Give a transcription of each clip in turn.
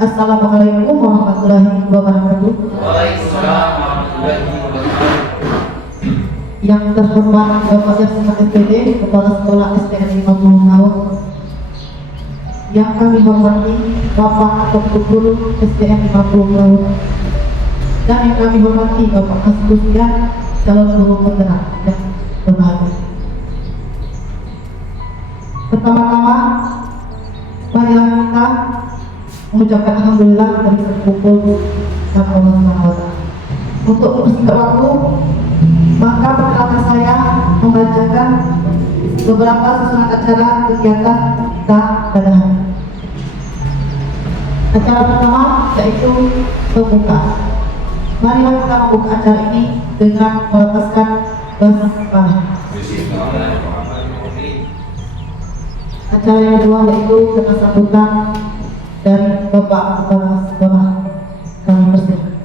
Assalamualaikum warahmatullahi wabarakatuh. Waalaikumsalam warahmatullahi wabarakatuh. Yang terhormat Bapak Yasinah SPD, Kepala Sekolah STN 50 tahun. Yang kami hormati Bapak Dr. Guru STN 50 tahun. Dan yang kami hormati Bapak Asbusian, calon guru penggerak yang berbahagia. Pertama-tama, marilah kita mengucapkan alhamdulillah dari terkumpul sama Allah SWT. Untuk mempersingkat waktu, maka perkenalkan saya membacakan beberapa susunan acara kegiatan kita pada hari. Acara pertama yaitu pembukaan. Marilah kita membuka acara ini dengan melepaskan basmalah. Acara yang kedua yaitu dengan sambutan dari Bapak Kepala Sekolah. Kami persilakan.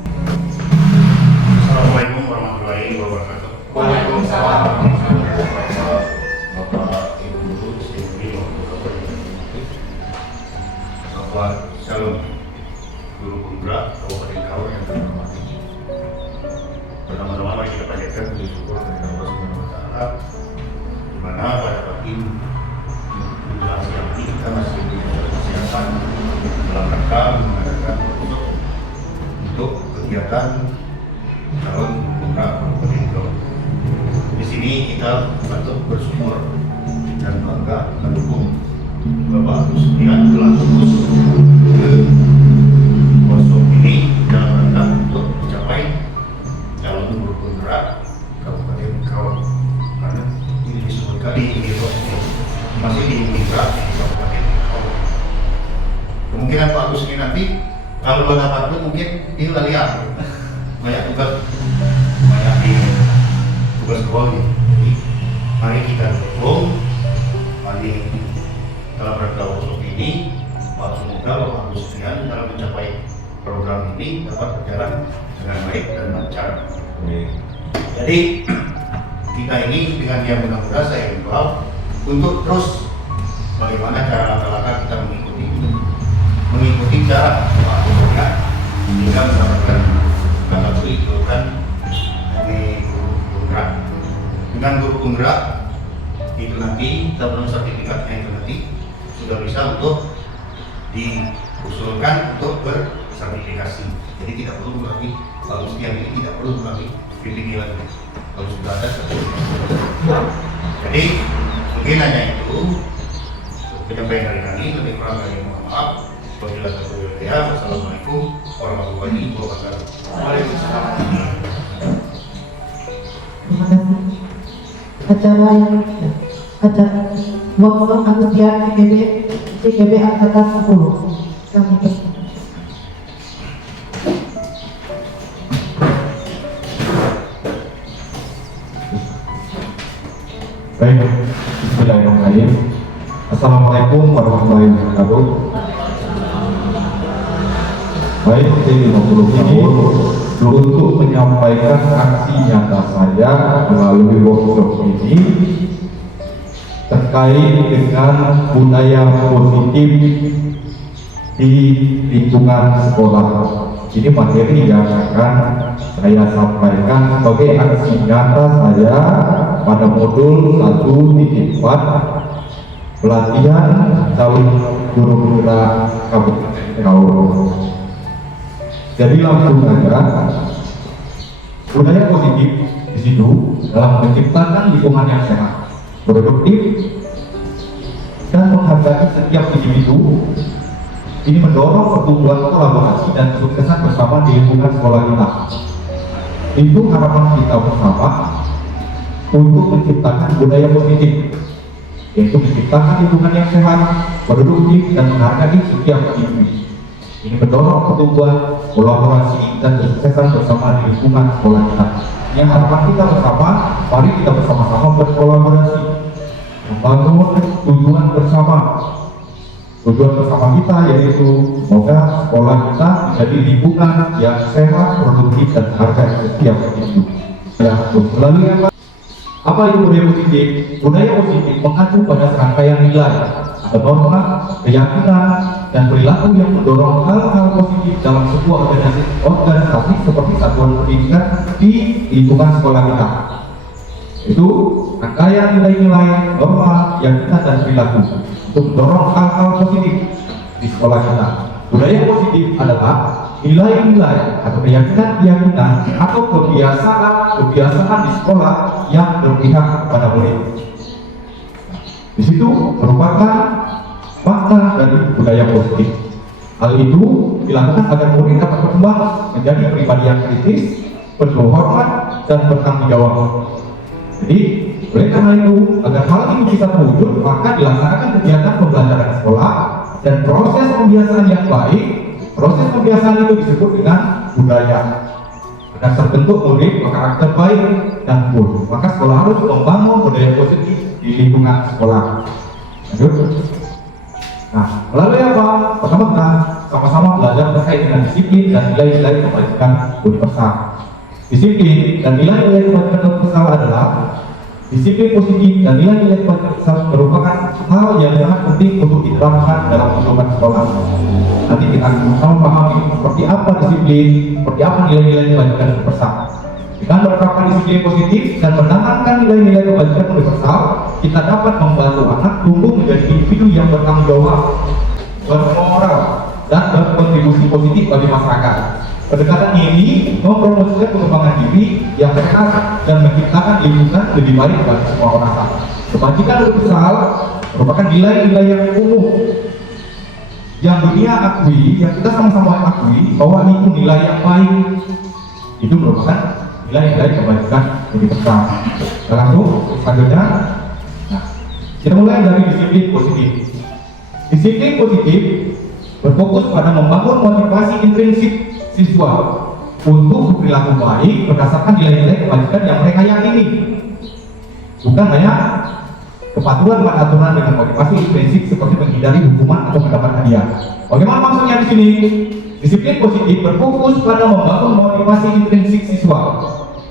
Assalamualaikum warahmatullahi wabarakatuh. Waalaikumsalam warahmatullahi wabarakatuh. Bapak Ibu Guru, Ibu Bapak calon guru penggerak Kabupaten Kaur yang terhormati. Pertama-tama mari kita panjatkan puji syukur kepada Allah Subhanahu wa Ta'ala, di mana pada pagi menjelang siang ini kita masih punya persiapan dalam rangka mengadakan untuk kegiatan calon penggerak Kabupaten Kaur. Di sini kita patut bersyukur dan bangga mendukung Bapak Asbusian telah lulus ke workshop ini dalam rangka untuk mencapai calon guru penggerak Kabupaten Kaur. Karena ini disebutkan di masih di Mitra Kabupaten Kaur. Kemungkinan Pak Agus ini nanti kalau Bapak Partu mungkin ini lihat banyak tugas sekolah. Jadi mari kita dukung, mari dalam rangka workshop ini, semoga Bapak Asbusian dalam mencapai program ini dapat berjalan dengan baik dan lancar. Jadi kita ini dengan yang mudah-mudahan saya himbau untuk terus bagaimana cara langkah-langkah kita mengikuti cara Bapak Asbusian hingga mendapatkan kata berikan dari guru penggerak. Dengan guru penggerak itu nanti kita belum sertifikatnya itu nanti sudah bisa untuk diusulkan untuk bersertifikasi. Jadi tidak perlu lagi Pak Asbusian ini tidak perlu lagi bimbingan lagi kalau sudah ada sertifikasi. Jadi mungkin hanya itu penyampaian dari kami, lebih kurang dari mohon maaf. Wassalamualaikum warahmatullahi wabarakatuh. Waalaikumsalam. Terima kasih. Acara workshop Asbusian CGB Angkatan 10. Kami persilakan. Baik, bismillahirrahmanirrahim. Assalamualaikum warahmatullahi wabarakatuh. Baik, ini 50 ini untuk menyampaikan aksi nyata saya melalui workshop ini terkait dengan budaya positif di lingkungan sekolah. Ini materi yang akan saya sampaikan sebagai aksi nyata saya pada modul 1.4 pelatihan calon guru penggerak Kabupaten Kaur. Jadi langsung saja, budaya positif di situ dalam menciptakan lingkungan yang sehat, produktif, dan menghargai setiap individu. Ini mendorong pertumbuhan kolaborasi dan kesuksesan bersama di lingkungan sekolah kita. Itu harapan kita bersama untuk menciptakan budaya positif, yaitu menciptakan lingkungan yang sehat, produktif, dan menghargai setiap individu. Ini mendorong pertumbuhan kolaborasi dan kesuksesan bersama di lingkungan sekolah kita. Yang harapan kita bersama, mari kita bersama-sama berkolaborasi, membangun tujuan bersama. Tujuan bersama kita yaitu semoga sekolah kita menjadi lingkungan yang sehat, produktif, dan menghargai setiap individu. Ya, lalu apa itu budaya positif? Budaya positif mengacu pada serangkaian nilai, ada norma, keyakinan, dan perilaku yang mendorong hal-hal positif dalam sebuah organisasi seperti satuan pendidikan di lingkungan sekolah kita. Itu rangkaian nilai-nilai, norma, keyakinan, dan perilaku untuk mendorong hal-hal positif di sekolah kita. Budaya positif adalah nilai-nilai atau keyakinan atau kebiasaan di sekolah yang berpihak kepada murid. Di situ merupakan makna dari budaya positif. Hal itu dilakukan agar murid dapat berkembang menjadi pribadi yang kritis, penuh hormat, dan bertanggung jawab. Jadi, oleh karena itu, agar hal ini bisa terwujud, maka dilaksanakan kegiatan pembelajaran sekolah dan proses pembiasaan yang baik. Proses pembiasaan itu disebut dengan budaya. Agar terbentuk murid berkarakter baik dan buruk, maka sekolah harus membangun budaya positif di lingkungan sekolah. Lanjut. Nah, melalui apa? Pertama kita sama-sama belajar terkait dengan disiplin dan nilai-nilai kebajikan universal. Disiplin dan nilai-nilai kebajikan universal adalah disiplin positif dan nilai-nilai kebajikan universal merupakan hal yang sangat penting untuk diterapkan dalam kehidupan sekolah. Nanti kita sama pahami seperti apa disiplin, seperti apa nilai-nilai kebajikan universal. Dengan menerapkan disiplin positif dan menanamkan nilai-nilai kebajikan universal, kita dapat membantu anak tumbuh menjadi individu yang bertanggung jawab, bermoral, dan berkontribusi positif bagi masyarakat. Pendekatan ini mempromosikan pengembangan diri yang sehat dan menciptakan lingkungan lebih baik bagi semua orang. Kebajikan universal merupakan nilai-nilai yang umum yang dunia akui, yang kita sama-sama akui bahwa itu nilai yang baik. Itu merupakan nilai-nilai kebajikan universal. Kita langsung selanjutnya. Nah, kita mulai dari disiplin positif. Disiplin positif berfokus pada membangun motivasi intrinsik siswa untuk berperilaku baik berdasarkan nilai-nilai kebajikan yang mereka yakini. Bukan hanya kepatuhan pada aturan dengan motivasi intrinsik seperti menghindari hukuman atau mendapat hadiah. Bagaimana maksudnya di sini? Disiplin positif berfokus pada membangun motivasi intrinsik siswa.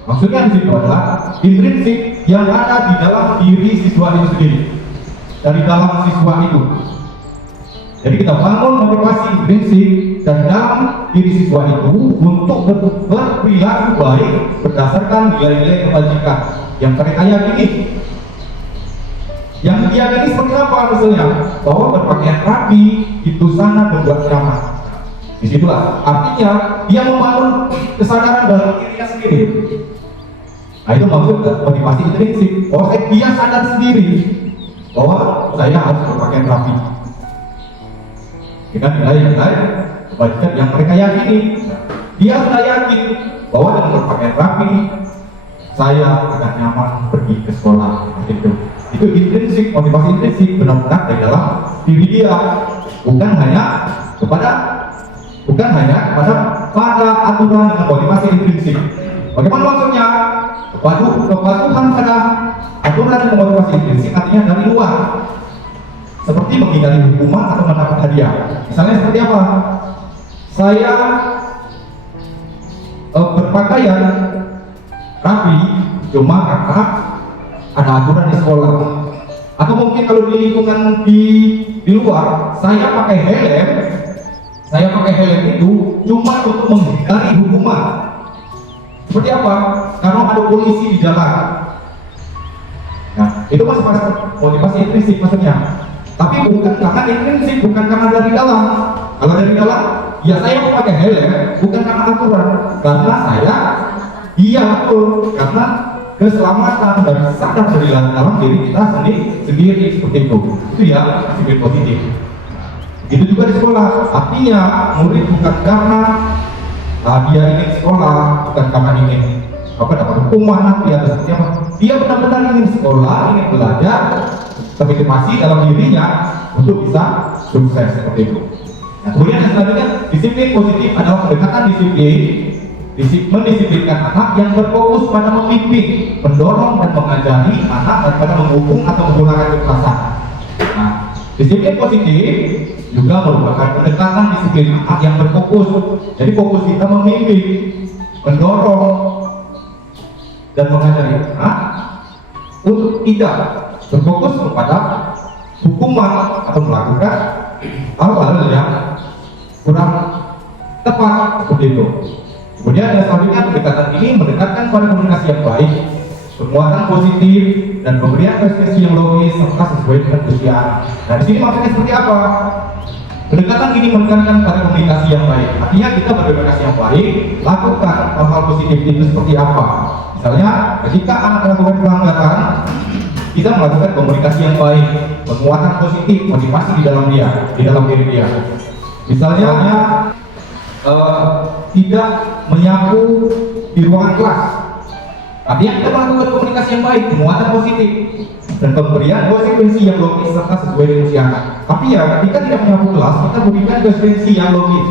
Maksudnya di situ adalah intrinsik yang ada di dalam diri siswa itu sendiri, dari dalam siswa itu. Jadi kita bangun motivasi intrinsik dan dalam diri siswa itu untuk berperilaku baik berdasarkan nilai-nilai kebajikan yang mereka yakini. Yang diyakini seperti apa misalnya? Bahwa berpakaian rapi itu sangat membuat nyaman. Disitulah artinya dia membangun kesadaran dalam dirinya sendiri. Nah, itu maksud motivasi intrinsik. Bahwa dia sadar sendiri bahwa saya harus berpakaian rapi dengan nilai-nilai kebajikan yang mereka yakini. Dia sudah yakin bahwa dengan berpakaian rapi saya akan nyaman pergi ke sekolah. Itu intrinsik, motivasi intrinsik benar-benar dari dalam diri dia, bukan hanya pada aturan dengan motivasi intrinsik. Bagaimana maksudnya? Kepatuhan pada aturan dengan motivasi intrinsik artinya dari luar, seperti menghindari hukuman atau mendapat hadiah. Misalnya seperti apa? Saya berpakaian rapi cuma karena ada aturan di sekolah, atau mungkin kalau di lingkungan di luar saya pakai helm itu cuma untuk menghindari hukuman. Seperti apa? Karena ada polisi di jalan. Nah, itu masih motivasi intrinsik maksudnya. Tapi bukan karena intrinsik, bukan karena dari dalam. Kalau dari dalam, ya saya mau pakai helm bukan karena aturan, karena saya betul, karena keselamatan dan sadar dari dalam diri kita sendiri seperti itu. Itu ya disiplin positif. Itu juga di sekolah. Artinya murid bukan karena dia ingin sekolah, bukan karena ingin dapat hukuman nanti atau seperti apa. Dia benar-benar ingin sekolah, ingin belajar, termotivasi dalam dirinya untuk bisa sukses seperti itu. Nah, kemudian yang selanjutnya, disiplin positif adalah pendekatan mendisiplinkan anak yang berfokus pada membimbing, mendorong dan mengajari anak daripada menghukum atau menggunakan kekerasan. Nah, disiplin positif juga merupakan pendekatan disiplin anak yang berfokus. Jadi fokus kita membimbing, mendorong dan mengajari anak untuk tidak berfokus kepada hukuman atau melakukan hal-hal yang kurang tepat seperti itu. Kemudian yang selanjutnya, pendekatan ini mendekatkan pada komunikasi yang baik, penguatan positif dan pemberian prestasi yang logis serta sesuai dengan usia. Nah, di sini maksudnya seperti apa? Pendekatan ini menekankan pada komunikasi yang baik. Artinya kita berkomunikasi yang baik, lakukan hal-hal positif itu seperti apa? Misalnya, ketika anak melakukan pelanggaran, kita melakukan komunikasi yang baik, penguatan positif, motivasi di dalam diri dia. Misalnya, tidak menyapu di ruangan kelas. Artinya kita melakukan komunikasi yang baik, penguatan positif, dan pemberian konsekuensi yang logis serta sesuai dengan usia anak. Tapi ya, ketika tidak menyapu kelas, kita berikan konsekuensi yang logis.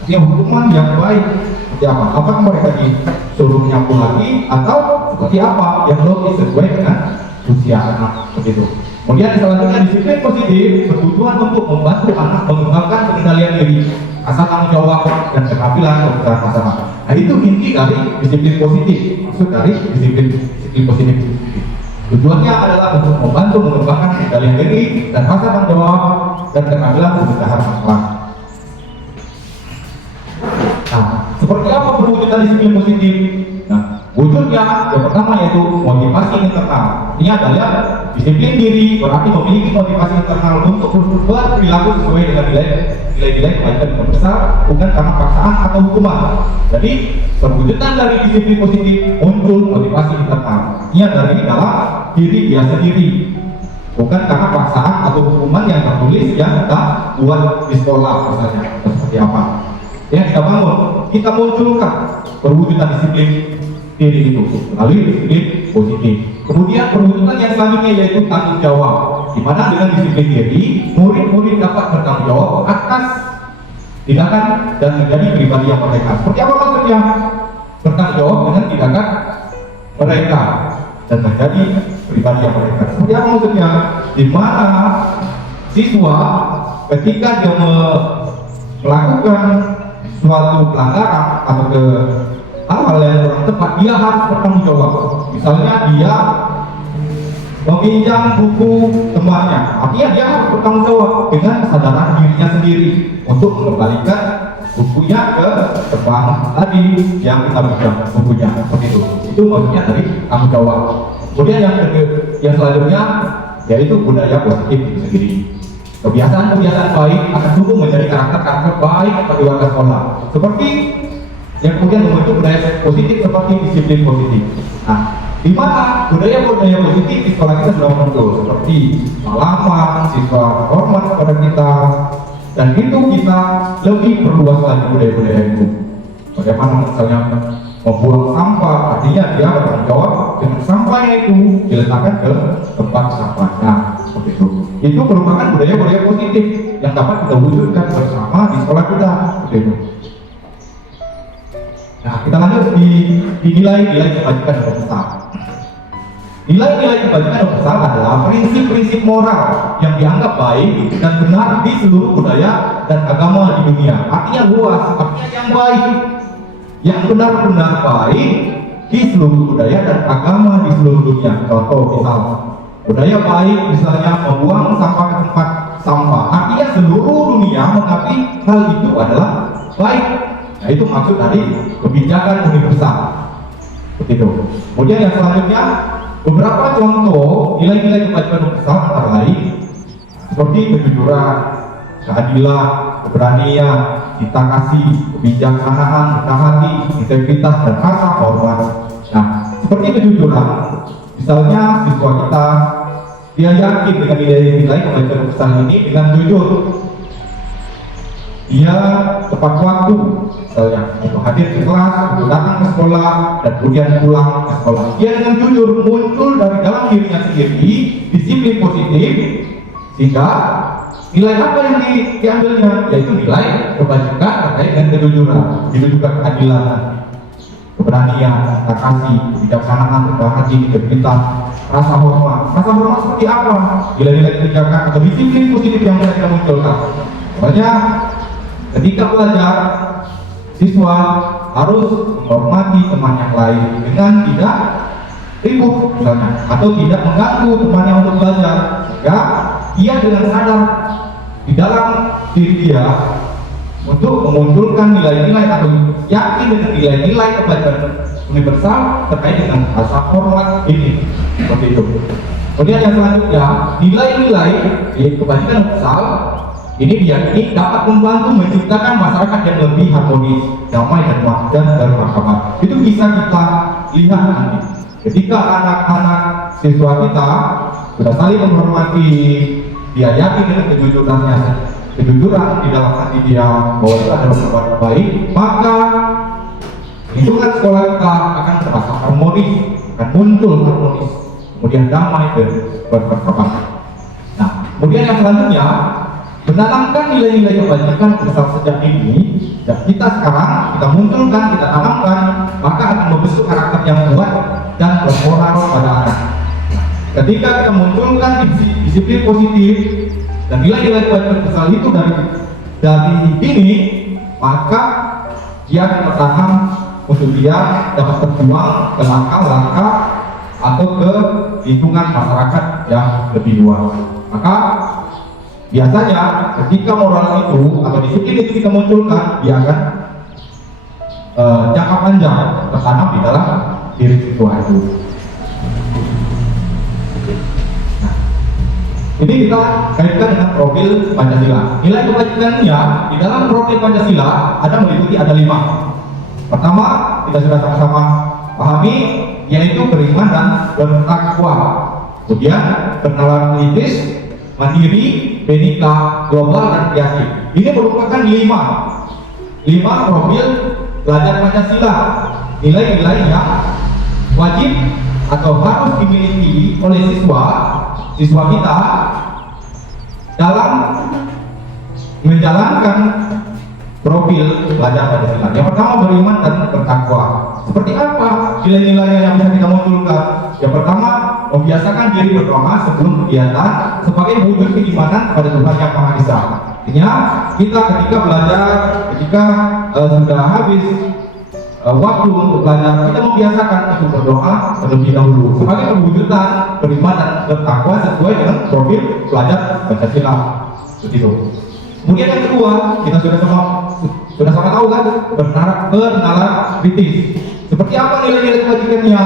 Artinya hukuman yang baik seperti apa? Apakah mereka disuruh menyapu lagi atau seperti apa yang logis sesuai dengan usia anak seperti itu. Kemudian selanjutnya, disiplin positif bertujuan untuk membantu anak mengembangkan pengendalian diri, rasa tanggung jawab dan keterampilan kebutuhan masyarakat. Nah, itu inti dari disiplin positif. Maksud dari disiplin positif. Tujuannya adalah untuk membantu mengembangkan pengendalian diri dan rasa tanggung jawab dan keterampilan kebutuhan masyarakat. Nah, seperti apa perwujudan disiplin positif? Nah, wujudnya yang pertama yaitu motivasi internal. Ini adalah disiplin diri, berarti memiliki motivasi internal untuk berperilaku sesuai dengan nilai-nilai kebaikan yang besar, bukan karena paksaan atau hukuman. Jadi perwujudan dari disiplin positif muncul motivasi internal. Ini dari dalam diri dia sendiri, bukan karena paksaan atau hukuman yang tertulis yang kita buat di sekolah misalnya atau seperti apa. Ya, kita bangun, kita munculkan perwujudan disiplin diri itu melalui disiplin positif. Kemudian perwujudan yang selanjutnya yaitu tanggung jawab, di mana dengan disiplin diri murid-murid dapat bertanggung jawab atas tindakan dan menjadi pribadi yang merdeka. Seperti apa maksudnya? Bertanggung jawab dengan tindakan mereka dan menjadi pribadi yang merdeka. Seperti apa maksudnya? Di mana siswa ketika dia melakukan suatu pelanggaran atau hal-hal yang kurang tepat, dia harus bertanggung jawab. Misalnya dia meminjam buku temannya, artinya dia harus bertanggung jawab dengan kesadaran dirinya sendiri untuk mengembalikan bukunya ke teman tadi yang kita pinjam bukunya, seperti itu. Itu maksudnya dari tanggung jawab. Kemudian yang selanjutnya yaitu budaya positif itu sendiri. Kebiasaan-kebiasaan baik akan tumbuh menjadi karakter baik bagi warga sekolah. Seperti yang kemudian membentuk budaya positif seperti disiplin positif. Nah, di mana budaya-budaya positif di sekolah kita sudah muncul seperti salaman, siswa hormat kepada kita, dan itu kita lebih perluas lagi budaya-budaya itu. Bagaimana misalnya membuang sampah, artinya dia bertanggung jawab dengan sampahnya itu diletakkan ke tempat sampahnya, seperti itu. Itu merupakan budaya-budaya positif yang dapat kita wujudkan bersama di sekolah kita, seperti itu. Nah, kita lanjut di nilai-nilai kebajikan yang besar. Nilai-nilai kebajikan yang besar adalah prinsip-prinsip moral yang dianggap baik dan benar di seluruh budaya dan agama di dunia. Artinya luas, artinya yang baik, yang benar-benar baik di seluruh budaya dan agama di seluruh dunia. Contoh misal, budaya baik misalnya membuang sampah ke tempat sampah. Artinya seluruh dunia mengakui hal itu adalah baik. Nah, itu maksud dari kebijakan universal. Seperti itu. Kemudian yang selanjutnya, beberapa contoh nilai-nilai kebajikan universal antara lain seperti kejujuran, keadilan, keberanian, cinta kasih, kebijaksanaan, rendah hati, integritas, dan rasa hormat. Nah, seperti kejujuran, misalnya siswa kita dia yakin dengan nilai-nilai kebaikan besar ini dengan jujur, dia tepat waktu, misalnya untuk hadir ke kelas, untuk datang ke sekolah, dan kemudian pulang ke sekolah. Dia dengan jujur muncul dari dalam dirinya sendiri disiplin positif, sehingga nilai apa yang diambilnya, yaitu nilai kebajikan terkait dengan kejujuran, itu juga keadilan, keberanian, kasih, kebijaksanaan, rendah hati, integritas, rasa hormat. Rasa hormat seperti apa? Nilai-nilai kebijakan atau disiplin positif yang bisa kita munculkan. Makanya ketika belajar, siswa harus menghormati teman yang lain dengan tidak ribut misalnya, atau tidak mengganggu temannya untuk belajar, sehingga dia dengan sadar di dalam diri dia untuk memunculkan nilai-nilai atau yakin dengan nilai-nilai kebaikan universal terkait dengan rasa hormat ini, seperti itu. Kemudian yang selanjutnya, nilai-nilai kebaikan universal ini diyakini dapat membantu menciptakan masyarakat yang lebih harmonis, damai dan bermartabat. Itu bisa kita lihat nanti ketika anak-anak siswa kita sudah saling menghormati, dia yakin dengan kejujuran di dalam hati dia bahwa itu adalah perbuatan baik, maka lingkungan sekolah kita akan terasa harmonis, akan muncul harmonis, kemudian damai dan bermartabat. Nah, kemudian yang selanjutnya, menanamkan nilai-nilai kebajikan besar sejak ini, dan kita sekarang kita munculkan, kita tanamkan, maka akan membentuk karakter yang kuat dan bermoral pada anak. Ketika kita munculkan disiplin positif dan nilai-nilai kebaikan besar itu dari dini, maka dia akan bertahan untuk dia dapat berjuang ke langkah-langkah atau ke lingkungan masyarakat yang lebih luas. Maka biasanya ketika moral itu atau disiplin itu kita munculkan, dia akan jangka panjang tertanam di dalam diri siswa itu. Nah, ini kita kaitkan dengan profil Pancasila. Nilai kebajikannya di dalam profil Pancasila ada 5. Pertama, kita sudah sama-sama pahami, yaitu beriman dan bertakwa. Kemudian bernalar kritis, mandiri, benika, global, dan kreatif. Ini merupakan 5 profil pelajar Pancasila. Nilai-nilai yang wajib atau harus dimiliki oleh siswa kita dalam menjalankan profil pelajar Pancasila. Yang pertama, beriman dan bertakwa. Seperti apa nilai-nilainya yang bisa kita munculkan? Yang pertama, membiasakan diri berdoa sebelum kegiatan sebagai wujud keimanan pada Tuhan Yang Maha Esa. Artinya kita ketika belajar, ketika sudah habis waktu untuk belajar, kita membiasakan untuk berdoa terlebih dahulu sebagai perwujudan beriman dan bertakwa sesuai dengan profil pelajar Pancasila. Begitu. Kemudian yang kedua, kita sudah sama tahu kan, bernalar kritis. Seperti apa nilai-nilai kebajikannya?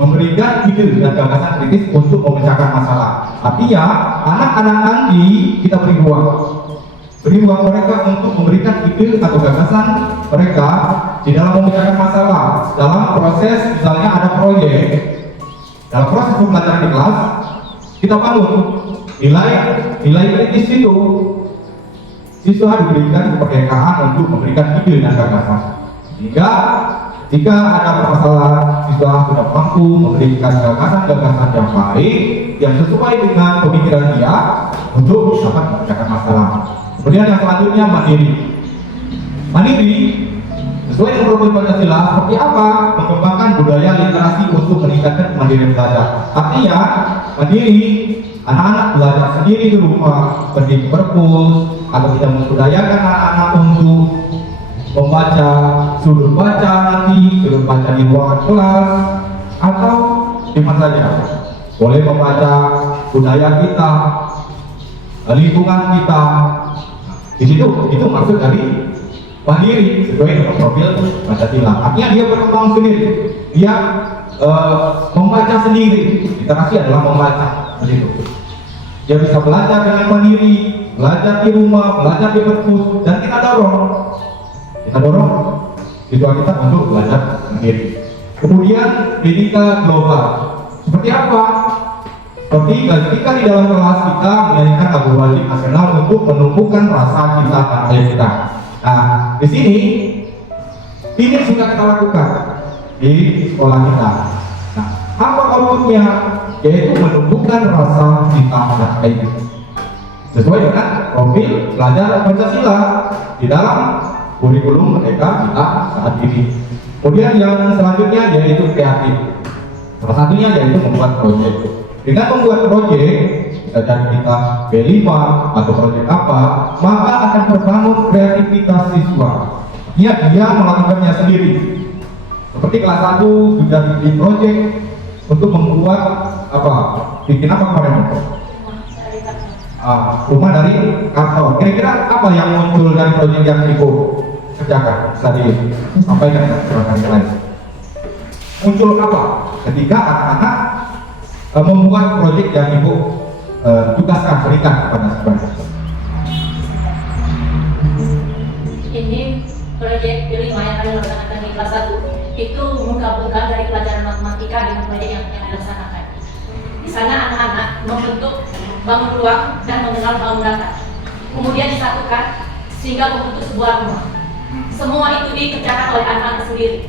Memberikan ide dan gagasan kritis untuk memecahkan masalah. Artinya anak-anak nanti kita beri ruang mereka untuk memberikan ide atau gagasan mereka di dalam memecahkan masalah. Dalam proses, misalnya ada proyek, dalam proses pembelajaran di kelas, kita bangun nilai kritis itu. Siswa diberikan kemerdekaan untuk memberikan ide dan gagasan. Sehingga jika ada permasalahan, siswa sudah mampu memberikan gagasan-gagasan yang baik yang sesuai dengan pemikiran dia untuk dapat memecahkan masalah. Kemudian yang selanjutnya, mandiri sesuai dengan profil Pancasila. Seperti apa? Mengembangkan budaya literasi untuk meningkatkan kemandirian belajar. Artinya mandiri, anak-anak belajar sendiri di rumah, pergi ke perpus, atau tidak membudayakan anak-anak untuk membaca sudut baca nanti, sudut baca di ruangan kelas, atau di mana saja. Boleh membaca budaya kita, lingkungan kita. Di situ itu maksud dari mandiri sesuai dengan profil Pancasila. Artinya dia berkembang sendiri, dia membaca sendiri. Literasi adalah membaca, begitu. Dia bisa belajar dengan mandiri, belajar di rumah, belajar di perpus, dan kita dorong siswa kita untuk belajar sendiri. Kemudian etika global. Seperti apa? Seperti ketika di dalam kelas kita menyanyikan lagu wajib nasional untuk menumbuhkan rasa cinta tanah air kita. Nah, di sini ini sudah kita lakukan di sekolah kita. Nah, apa outputnya? Yaitu menumbuhkan rasa cinta tanah air. Sesuai dengan profil pelajar Pancasila di dalam kurikulum mereka kita saat ini. Kemudian yang selanjutnya yaitu kreatif. Salah satunya yaitu membuat proyek. Dengan membuat proyek, bisa jadi kita B5 atau proyek apa, maka akan terbangun kreativitas siswa. Dia melakukannya sendiri. Seperti kelas 1 sudah bikin proyek untuk membuat apa? Bikin apa kemarin? Rumah dari karton. Kira-kira apa yang muncul dari proyek yang Ibu kerjakan? Bisa disampaikan ke rekan lain. Muncul apa? Ketika anak-anak membuat proyek yang Ibu tugaskan, berikan kepada siswa. Ini proyek kelima yang kami laksanakan di kelas 1 itu menggabungkan dari pelajaran matematika dengan proyek yang dilaksanakan. Di sana anak-anak membentuk bangun ruang dan mengenal bangun data. Kemudian disatukan sehingga membentuk sebuah rumah. Semua itu dikerjakan oleh anak-anak sendiri.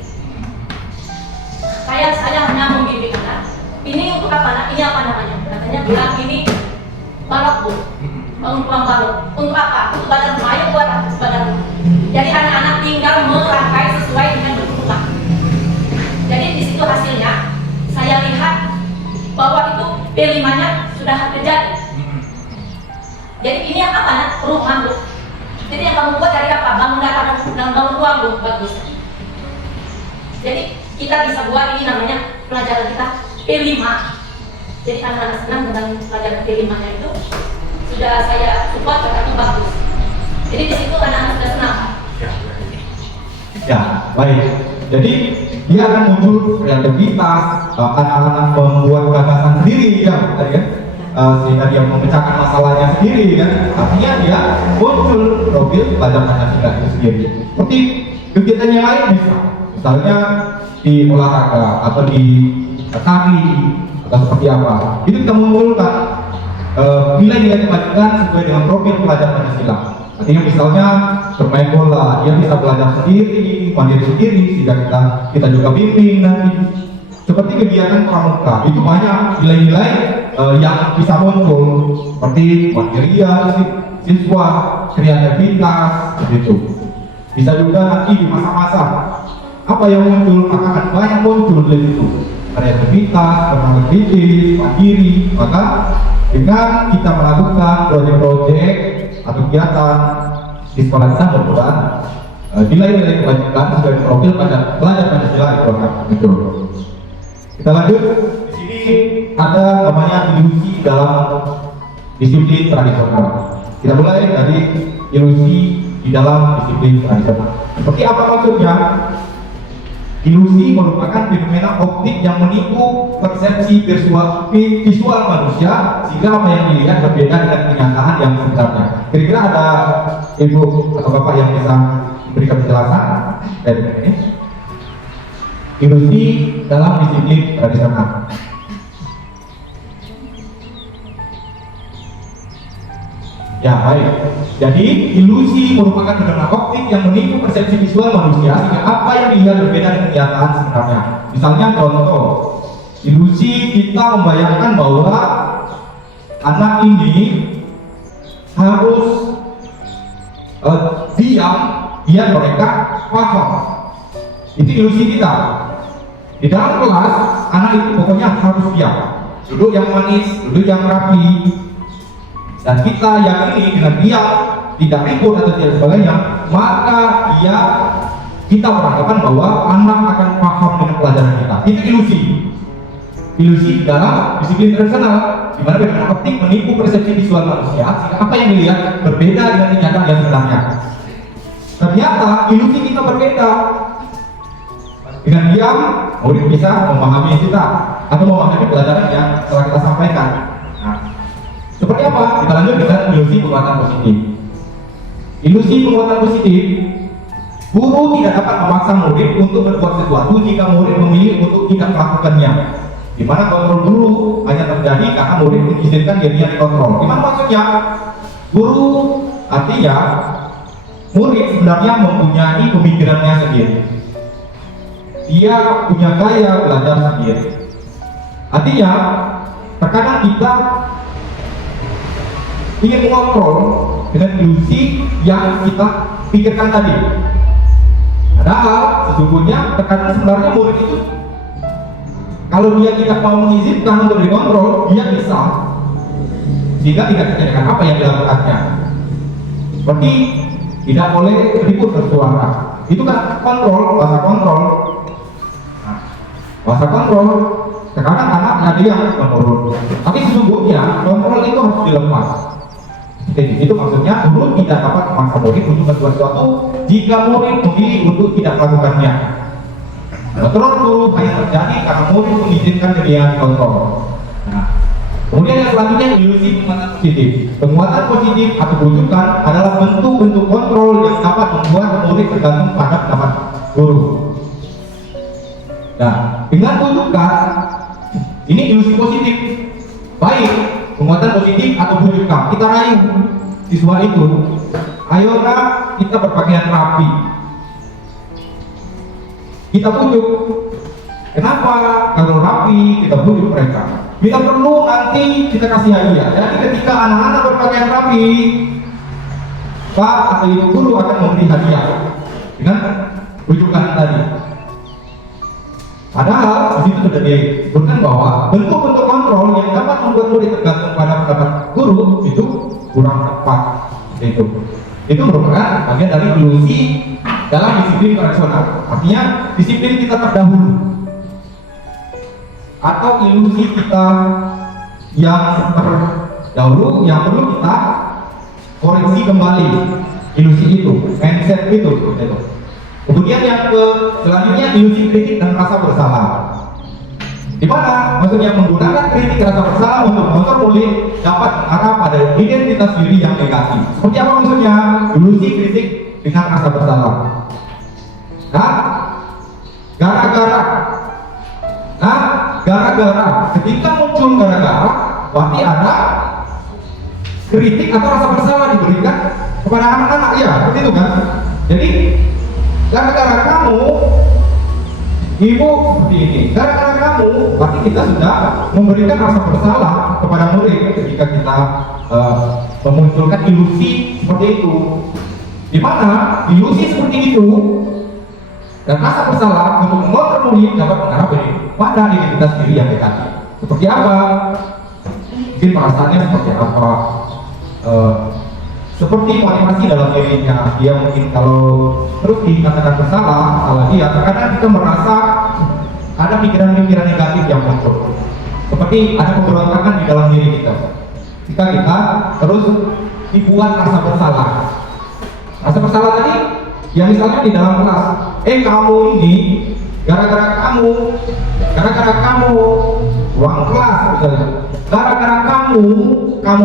Saya hanya membimbing anak. Ini untuk apa nak? Ini apa namanya? Katanya bilang ini balok bu, bangun ruang balok. Untuk apa? Untuk badan rumah. Ayo buat badan rumah. Jadi anak-anak tinggal merangkai sesuai dengan bentuk rumah. Jadi di situ hasilnya saya lihat bahwa itu P5-nya sudah terjadi. Jadi ini yang apa nak? Rumah bu. Jadi yang kamu buat dari apa? Bangun data dan bangun ruang bu. Bagus. Jadi kita bisa buat ini namanya pelajaran kita P5. Jadi anak-anak senang dengan pelajaran P5-nya itu sudah saya support karena bagus. Jadi di situ anak-anak sudah senang. Ya, baik. Jadi dia akan muncul kreativitas, anak-anak membuat gagasan sendiri, ya, tadi kan? Sehingga dia memecahkan masalahnya sendiri, kan? Artinya dia muncul profil pelajar Pancasila itu sendiri. Seperti kegiatan yang lain bisa, misalnya di olahraga atau di tari atau seperti apa. Itu kita munculkan nilai-nilai kebajikan sesuai dengan profil pelajar Pancasila. Artinya misalnya bermain bola, dia bisa belajar sendiri, mandiri sendiri, sehingga kita juga bimbing nanti. Seperti kegiatan pramuka, itu banyak nilai-nilai yang bisa muncul, seperti mandirian siswa, kreativitas, begitu. Bisa juga nanti di masa-masa apa yang muncul, akan banyak muncul dari itu. Kreativitas, bermain kritis, mandiri, maka dengan kita melakukan proyek-proyek atau kegiatan di sekolah kita berperan nilai-nilai kebajikan sebagai profil pada pelajar Pancasila itu akan muncul. Kita lanjut. Di sini ada namanya ilusi dalam disiplin tradisional. Kita mulai dari ilusi di dalam disiplin tradisional. Seperti apa maksudnya? Ilusi merupakan fenomena optik yang menipu persepsi visual manusia sehingga apa yang dilihat berbeda dengan kenyataan yang sebenarnya. Kira-kira ada ibu atau bapak yang bisa memberikan penjelasan dari ini? Ilusi dalam disiplin tradisional. Ya, baik. Jadi ilusi merupakan fenomena optik yang menipu persepsi visual manusia sehingga apa yang dilihat berbeda dengan kenyataan sebenarnya. Misalnya contoh, ilusi kita membayangkan bahwa anak ini harus diam biar mereka paham. Itu ilusi kita. Di dalam kelas, anak itu pokoknya harus diam, duduk yang manis, duduk yang rapi. Dan kita yakini dengan dia tidak ribut atau tidak sebagainya, maka kita beranggapan bahwa anak akan paham dengan pelajaran kita. Itu ilusi dalam disiplin tradisional, di mana fenomena optik menipu persepsi visual manusia sehingga apa yang dilihat berbeda dengan kenyataan yang sebenarnya. Ternyata ilusi kita berbeda. Dengan diam, murid bisa memahami kita atau memahami pelajaran yang telah kita sampaikan. Seperti apa? Kita lanjut dengan ilusi penguatan positif. Ilusi penguatan positif Guru tidak dapat memaksa murid untuk berbuat sesuatu jika murid memilih untuk tidak melakukannya. Di mana kontrol guru hanya terjadi karena murid mengizinkan dirinya dikontrol. Gimana maksudnya? Guru artinya murid sebenarnya mempunyai pemikirannya sendiri. Dia punya gaya belajar sendiri. Artinya, terkadang kita ingin mengontrol dengan ilusi yang kita pikirkan tadi. Padahal sesungguhnya terkadang sebenarnya murid itu kalau dia tidak mau mengizinkan untuk dikontrol, dia bisa sehingga tidak dikerjakan apa yang dilakukannya. Seperti tidak boleh ribut bersuara. Itu kan kontrol, bahasa kontrol. Nah, bahasa kontrol. Sekarang anak ada yang menurun. Tapi sesungguhnya kontrol itu harus dilepas. Jadi itu maksudnya guru tidak dapat memaksa murid untuk berbuat sesuatu jika murid memilih untuk tidak melakukannya. Kontrol guru hanya terjadi karena murid mengizinkan dia dikontrol. Nah, kemudian yang selanjutnya ilusi penguatan positif. Penguatan positif atau rujukan adalah bentuk-bentuk kontrol yang dapat membuat murid tergantung pada pendapat guru. Nah, dengan rujukan ini ilusi positif. Baik, penguatan positif atau rujukan. Kita rayu siswa itu. Ayo nak, kita berpakaian rapi. Kita bujuk. Kenapa? Kalau rapi, kita bujuk mereka. Bila perlu nanti kita kasih hadiah. Jadi ketika anak-anak berpakaian rapi, Pak atau Ibu guru akan memberi hadiah dengan rujukan tadi. Padahal di situ sudah disebutkan bahwa bentuk-bentuk kontrol yang dapat membuat murid tergantung pada pendapat guru itu kurang tepat. Itu merupakan bagian dari ilusi dalam disiplin tradisional. Artinya disiplin kita terdahulu atau ilusi kita yang terdahulu yang perlu kita koreksi kembali ilusi itu, mindset itu. Kemudian yang selanjutnya ilusi kritik dan rasa bersalah. Di mana maksudnya menggunakan kritik rasa bersalah untuk mengontrol murid dapat mengarah pada identitas diri yang negatif. Seperti apa maksudnya? Ilusi kritik dengan rasa bersalah. Nah, gara-gara ketika muncul gara-gara berarti ada kritik atau rasa bersalah diberikan kepada anak-anak, ya seperti itu kan. Jadi gara-gara kamu ibu seperti ini, gara-gara kamu berarti kita sudah memberikan rasa bersalah kepada murid ketika kita memunculkan ilusi seperti itu. Di mana ilusi seperti itu dan rasa bersalah untuk mengontrol murid dapat mengarah pada identitas diri yang negatif. Seperti apa? Mungkin perasaannya seperti apa? Seperti motivasi dalam dirinya. Dia mungkin kalau terus dikatakan bersalah, salah dia, terkadang kita merasa ada pikiran-pikiran negatif yang muncul. Seperti ada pemberontakan di dalam diri kita. Kita terus dibuat rasa bersalah. Rasa bersalah tadi, ya misalnya di dalam kelas, kamu ini gara-gara kamu ruang kelas misalnya, gara-gara kamu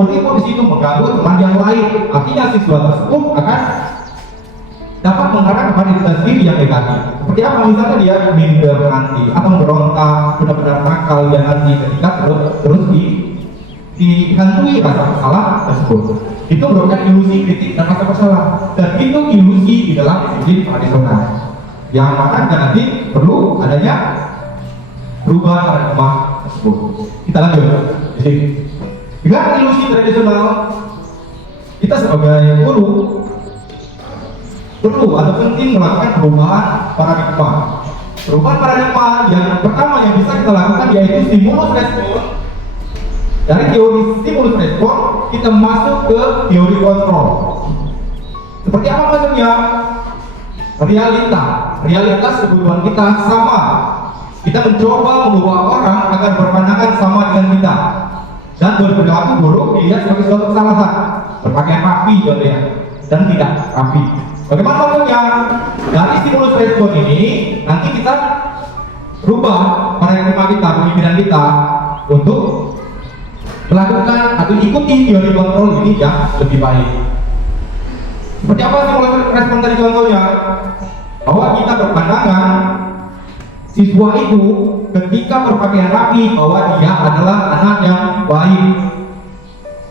ribut di situ mengganggu teman yang lain. Artinya siswa tersebut akan dapat mengarah kepada identitas diri yang negatif. Seperti apa? Misalnya dia minder nanti atau berontak, benar-benar nakal dia nanti ketika terus dihantui rasa bersalah tersebut. Itu merupakan ilusi kritik dan rasa bersalah, dan itu ilusi di dalam disiplin tradisional yang mana nanti perlu adanya perubahan paradigma tersebut. Kita lanjut. Jadi dengan ilusi tradisional kita sebagai guru perlu atau penting melakukan perubahan paradigma. Perubahan paradigma yang pertama yang bisa kita lakukan yaitu stimulus respon. Dari teori stimulus respon kita masuk ke teori kontrol. Seperti apa maksudnya? Realitas kebutuhan kita sama. Kita mencoba mengubah orang agar berpandangan sama dengan kita dan berperilaku buruk dilihat sebagai suatu kesalahan. Berpakaian rapi contohnya dan tidak rapi. Bagaimana maksudnya? Dari stimulus respon ini nanti kita rubah paradigma kita, pemikiran kita untuk melakukan atau ikuti teori kontrol ini yang lebih baik. Seperti apa stimulus respon tadi contohnya? bahwa kita berpandangan siswa itu ketika berpakaian rapi bahwa dia adalah anak yang baik,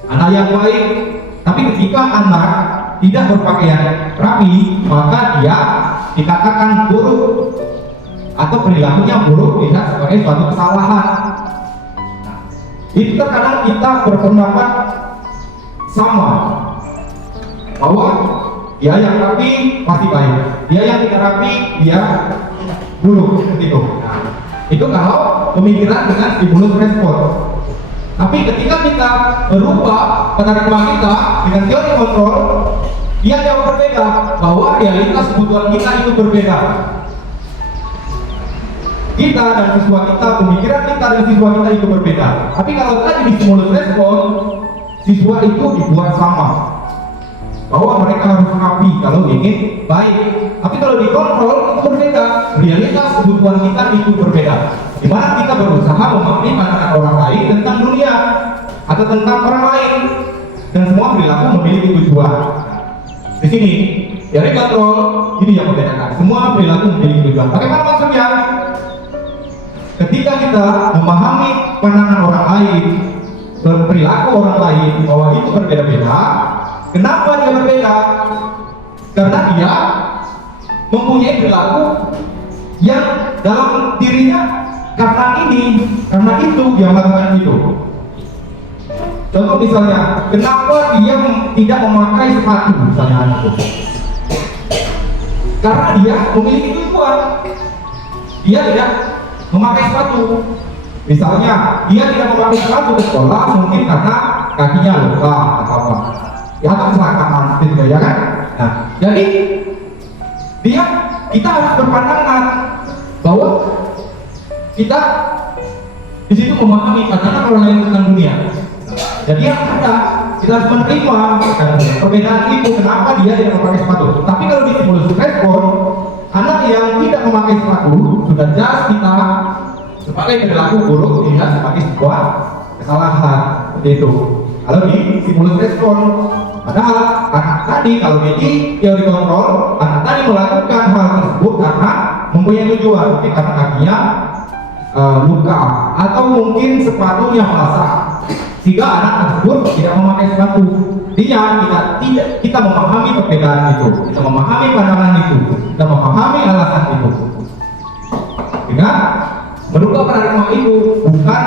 anak yang baik. Tapi ketika anak tidak berpakaian rapi, maka dia dikatakan buruk atau perilakunya buruk, tidak sebagai suatu kesalahan. Nah, itu terkadang kita berpendapat sama bahwa dia yang rapi pasti baik, dia yang tidak rapi dia buruk, seperti itu. Nah, itu kalau pemikiran dengan stimulus respon. Tapi ketika kita merubah paradigma kita dengan teori kontrol, dia jauh berbeda, bahwa realitas kebutuhan kita itu berbeda. Kita dan siswa kita, pemikiran kita dan siswa kita itu berbeda. Tapi kalau tadi di stimulus respon, siswa itu dibuat sama, bahwa mereka harus rapi kalau ingin baik. Tapi kalau dikontrol itu berbeda, realitas kebutuhan kita itu berbeda. Di mana kita berusaha memahami pandangan orang lain tentang dunia atau tentang orang lain, dan semua perilaku memiliki tujuan. Di sini dari kontrol ini yang membedakan. Semua perilaku memiliki tujuan. Bagaimana maksudnya? Ketika kita memahami pandangan orang lain, perilaku orang lain bahwa itu berbeda-beda. Kenapa dia berbeda? Karena dia mempunyai perilaku yang dalam dirinya karena ini, karena itu dia melakukan itu. Contoh misalnya, kenapa dia tidak memakai sepatu misalnya itu? Karena dia memiliki tujuan. Dia tidak memakai sepatu. Misalnya, dia tidak memakai sepatu ke sekolah mungkin karena kakinya luka atau apa. Ya, atau kecelakaan gitu ya kan? Nah, jadi kita harus berpandangan bahwa kita di situ memahami pandangan orang lain tentang dunia. Jadi yang ada, kita harus menerima perbedaan itu, kenapa dia tidak memakai sepatu. Tapi kalau di stimulus respon, anak yang tidak memakai sepatu sudah jelas kita sebagai perilaku buruk, tidak sebagai sebuah kesalahan, seperti itu. Kalau di stimulus respon, padahal anak tadi kalau di teori kontrol, anak tadi melakukan hal tersebut karena mempunyai tujuan, mungkin karena kakinya luka atau mungkin sepatunya basah, sehingga anak tersebut tidak memakai sepatu. Kita memahami perbedaan itu, kita memahami pandangan itu, kita memahami alasan itu. Dengan merubah paradigma itu, bukan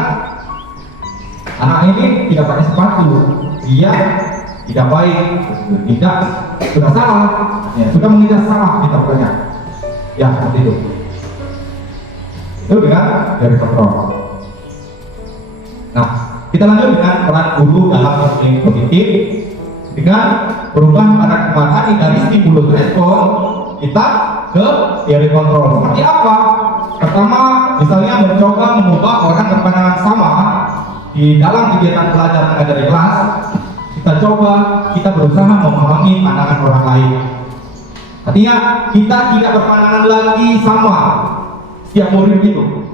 anak ini tidak pakai sepatu, dia tidak baik, tidak sudah salah, ya, sudah menginjak salah kita bertanya. Ya seperti itu. Itu dengan dari kontrol. Nah, kita lanjut dengan peran guru dalam counseling positif dengan perubahan paradigma tadi dari stimulus respon kita ke teori kontrol. Seperti apa? Pertama, misalnya mencoba mengubah orang berpandangan sama di dalam kegiatan belajar mengajar di kelas. Kita berusaha memahami pandangan orang lain. Artinya kita tidak berpandangan lagi sama. Setiap murid itu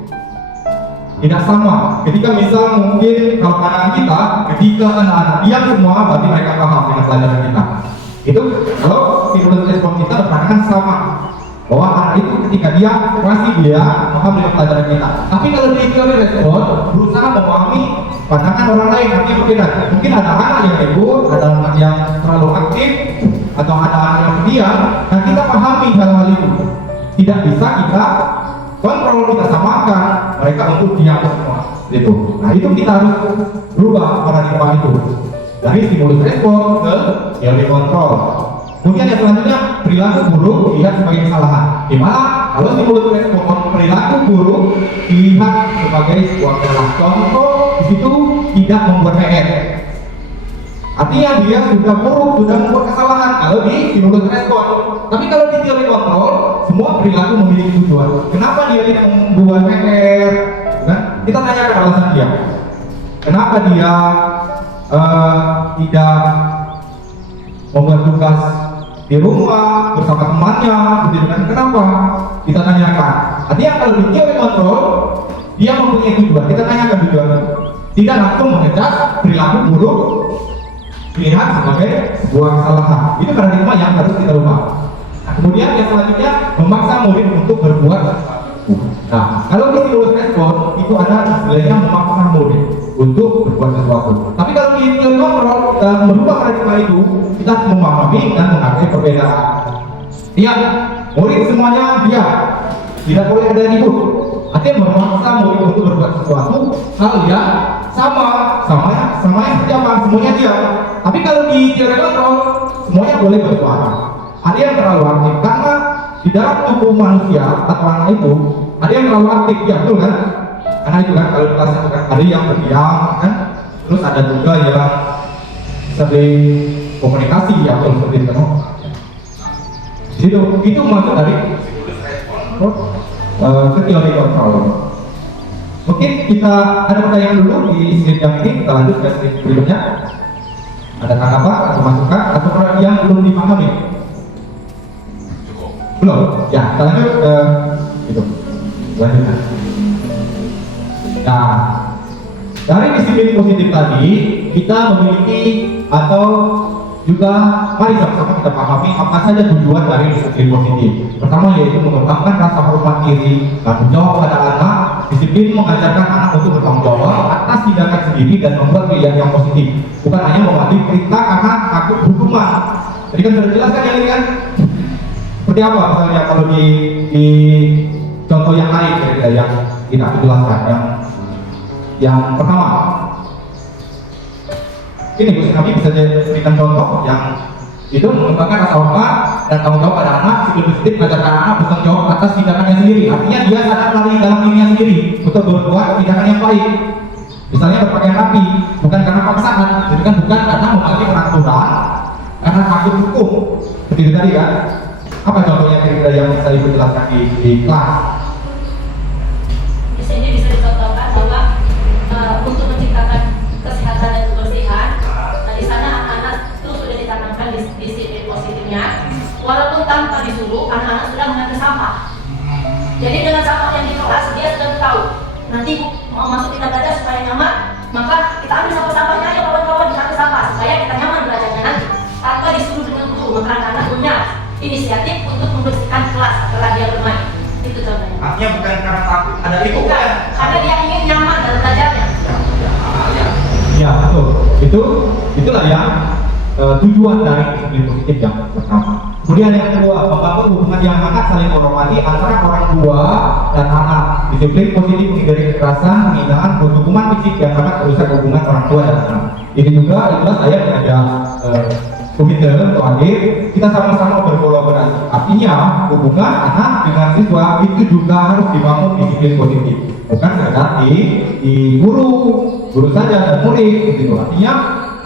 tidak sama. Ketika misal mungkin kalau pandangan kita, ketika anak-anak diam semua, berarti mereka paham dengan pelajaran kita. Itu kalau stimulus respon kita berpandangan sama, bahwa anak itu ketika dia pasti dia paham dengan pelajaran kita. Tapi kalau di teori respon berusaha memahami pandangan orang lain, nanti berbeda. Mungkin ada anak yang ikut, ada anak yang terlalu aktif, atau ada anak yang diam. Nah, kita pahami hal-hal itu. Tidak bisa kita kontrol, kita samakan mereka untuk diam semua. Gitu. Nah, itu kita harus berubah paradigma itu dari stimulus respon ke teori kontrol. Kemudian yang selanjutnya, perilaku buruk dilihat sebagai kesalahan. Dimana kalau stimulus respon perilaku buruk dilihat sebagai sebuah kesalahan. Contoh di situ tidak membuat PR. Artinya dia sudah buruk, sudah membuat kesalahan kalau di stimulus respon. Tapi kalau di teori kontrol, semua perilaku memiliki tujuan. Kenapa dia tidak membuat PR? Kan? Kita tanyakan alasan dia. Kenapa dia tidak membuat tugas di rumah bersama temannya, begitu kan? Kenapa? Kita tanyakan. Artinya kalau di teori kontrol, dia mempunyai tujuan. Kita tanyakan tujuannya. Tidak langsung mengecas perilaku buruk dilihat sebagai sebuah kesalahan. Itu paradigma yang harus kita ubah. Nah, kemudian yang selanjutnya memaksa murid untuk berbuat sesuatu. Nah, kalau di stimulus respon itu ada istilahnya memaksa murid untuk berbuat sesuatu. Tapi kalau di teori kontrol kita merubah paradigma itu, kita harus memahami dan menghargai perbedaan. Iya, murid semuanya dia tidak boleh ada ribut. Artinya memaksa murid untuk berbuat sesuatu hal yang sama yang siapa, semuanya dia. Tapi kalau di teori kontrol semuanya boleh bersuara. Ada yang terlalu aktif karena di dalam tubuh manusia atau anak itu ada yang terlalu aktif, ya betul kan? Karena itu kan kalau kelasnya ada yang pendiam kan, terus ada juga yang sering komunikasi ya betul seperti itu. Itu masuk dari ke teori kontrol. Mungkin kita ada pertanyaan dulu di slide yang ini, kita lanjut ke slide berikutnya. Ada apa atau masukan atau yang belum dipahami? Belum? Ya, kita lanjut ke itu. Lanjutkan. Nah, dari disiplin positif tadi kita memiliki atau juga mari sama-sama kita pahami apa saja tujuan dari disiplin positif. Pertama yaitu mengembangkan rasa hormat diri, tanggung jawab pada anak. Disiplin mengajarkan anak untuk bertanggung jawab atas tindakan sendiri dan membuat pilihan yang positif, bukan hanya mematuhi perintah karena takut hukuman. Jadi kan sudah jelas kan ya ini kan? Seperti apa misalnya kalau di contoh yang lain kira-kira yang kita jelaskan yang pertama. Ini Gus Nabi bisa berikan contoh yang itu mengembangkan rasa hormat dan tanggung jawab pada anak. Disiplin positif mengajarkan anak bertanggung jawab atas tindakannya sendiri. Artinya dia sadar melalui dalam dirinya sendiri untuk berbuat tindakan yang baik. Misalnya berpakaian rapi, bukan karena paksaan, jadi kan bukan karena mematuhi peraturan, karena takut hukum. Seperti itu tadi kan? Apa contohnya kira-kira yang bisa Ibu jelaskan di kelas? Di sini bisa dicontohkan bahwa untuk menciptakan kesehatan dan kebersihan, di sana anak-anak itu sudah ditanamkan disiplin positifnya. Walaupun tanpa disuruh, anak-anak sudah mengambil sampah. Jadi dengan sampah yang di kelas dia sudah tahu. Nanti mau masuk kita belajar supaya nyaman, maka kita ambil sampah-sampahnya, ayo kawan-kawan kita ambil sampah supaya kita nyaman belajarnya nanti. Tanpa disuruh dengan guru, maka anak-anak punya inisiatif untuk membersihkan kelas setelah dia bermain. Itu contohnya. Artinya bukan karena takut ada itu. Bukan, karena dia ingin nyaman dalam belajarnya. Ya betul. Itulah yang tujuan dari disiplin positif yang pertama. Kemudian yang kedua, membangun hubungan yang hangat saling menghormati antara orang tua dan anak. Disiplin positif menghindari kekerasan, penghinaan, hukuman fisik yang sangat merusak hubungan orang tua dan anak. Ini juga itulah saya mengajak komite untuk hadir, kita sama-sama berkolaborasi. Artinya hubungan anak dengan siswa itu juga harus dibangun disiplin positif. Bukan sekedar di guru saja dan murid gitu. Artinya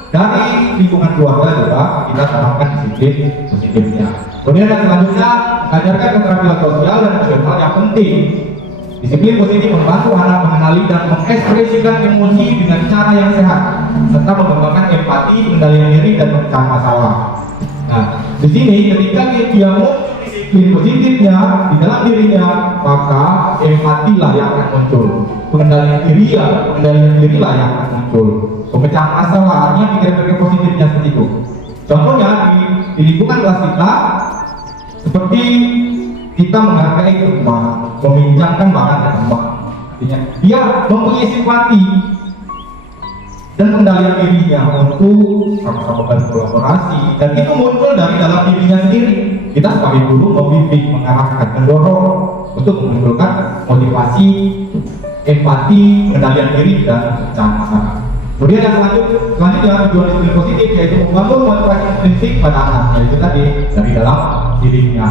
dari lingkungan keluarga juga kita tanamkan disiplin positifnya. Kemudian yang selanjutnya mengajarkan keterampilan sosial dan emosional yang penting. Disiplin positif membantu anak mengenali dan mengekspresikan emosi dengan cara yang sehat, serta mengembangkan empati, pengendalian diri dan memecah masalah. Nah, di sini ketika dia muncul disiplin positifnya di dalam dirinya, maka empatilah yang akan muncul, pengendalian diri lah yang akan muncul, pemecahan masalah, artinya pikiran-pikiran positifnya seperti itu. Contohnya di lingkungan kelas kita, seperti kita menghargai teman, meminjamkan barang ke teman. Artinya dia mempunyai simpati dan pengendalian dirinya untuk sama-sama berkolaborasi, dan itu muncul dari dalam dirinya sendiri. Kita sebagai guru membimbing, mengarahkan, mendorong untuk memunculkan motivasi, empati, pengendalian diri dan pemecahan masalah. Kemudian yang selanjutnya tujuan disiplin positif yaitu membangun motivasi intrinsik pada anak, yaitu tadi dari dalam dirinya.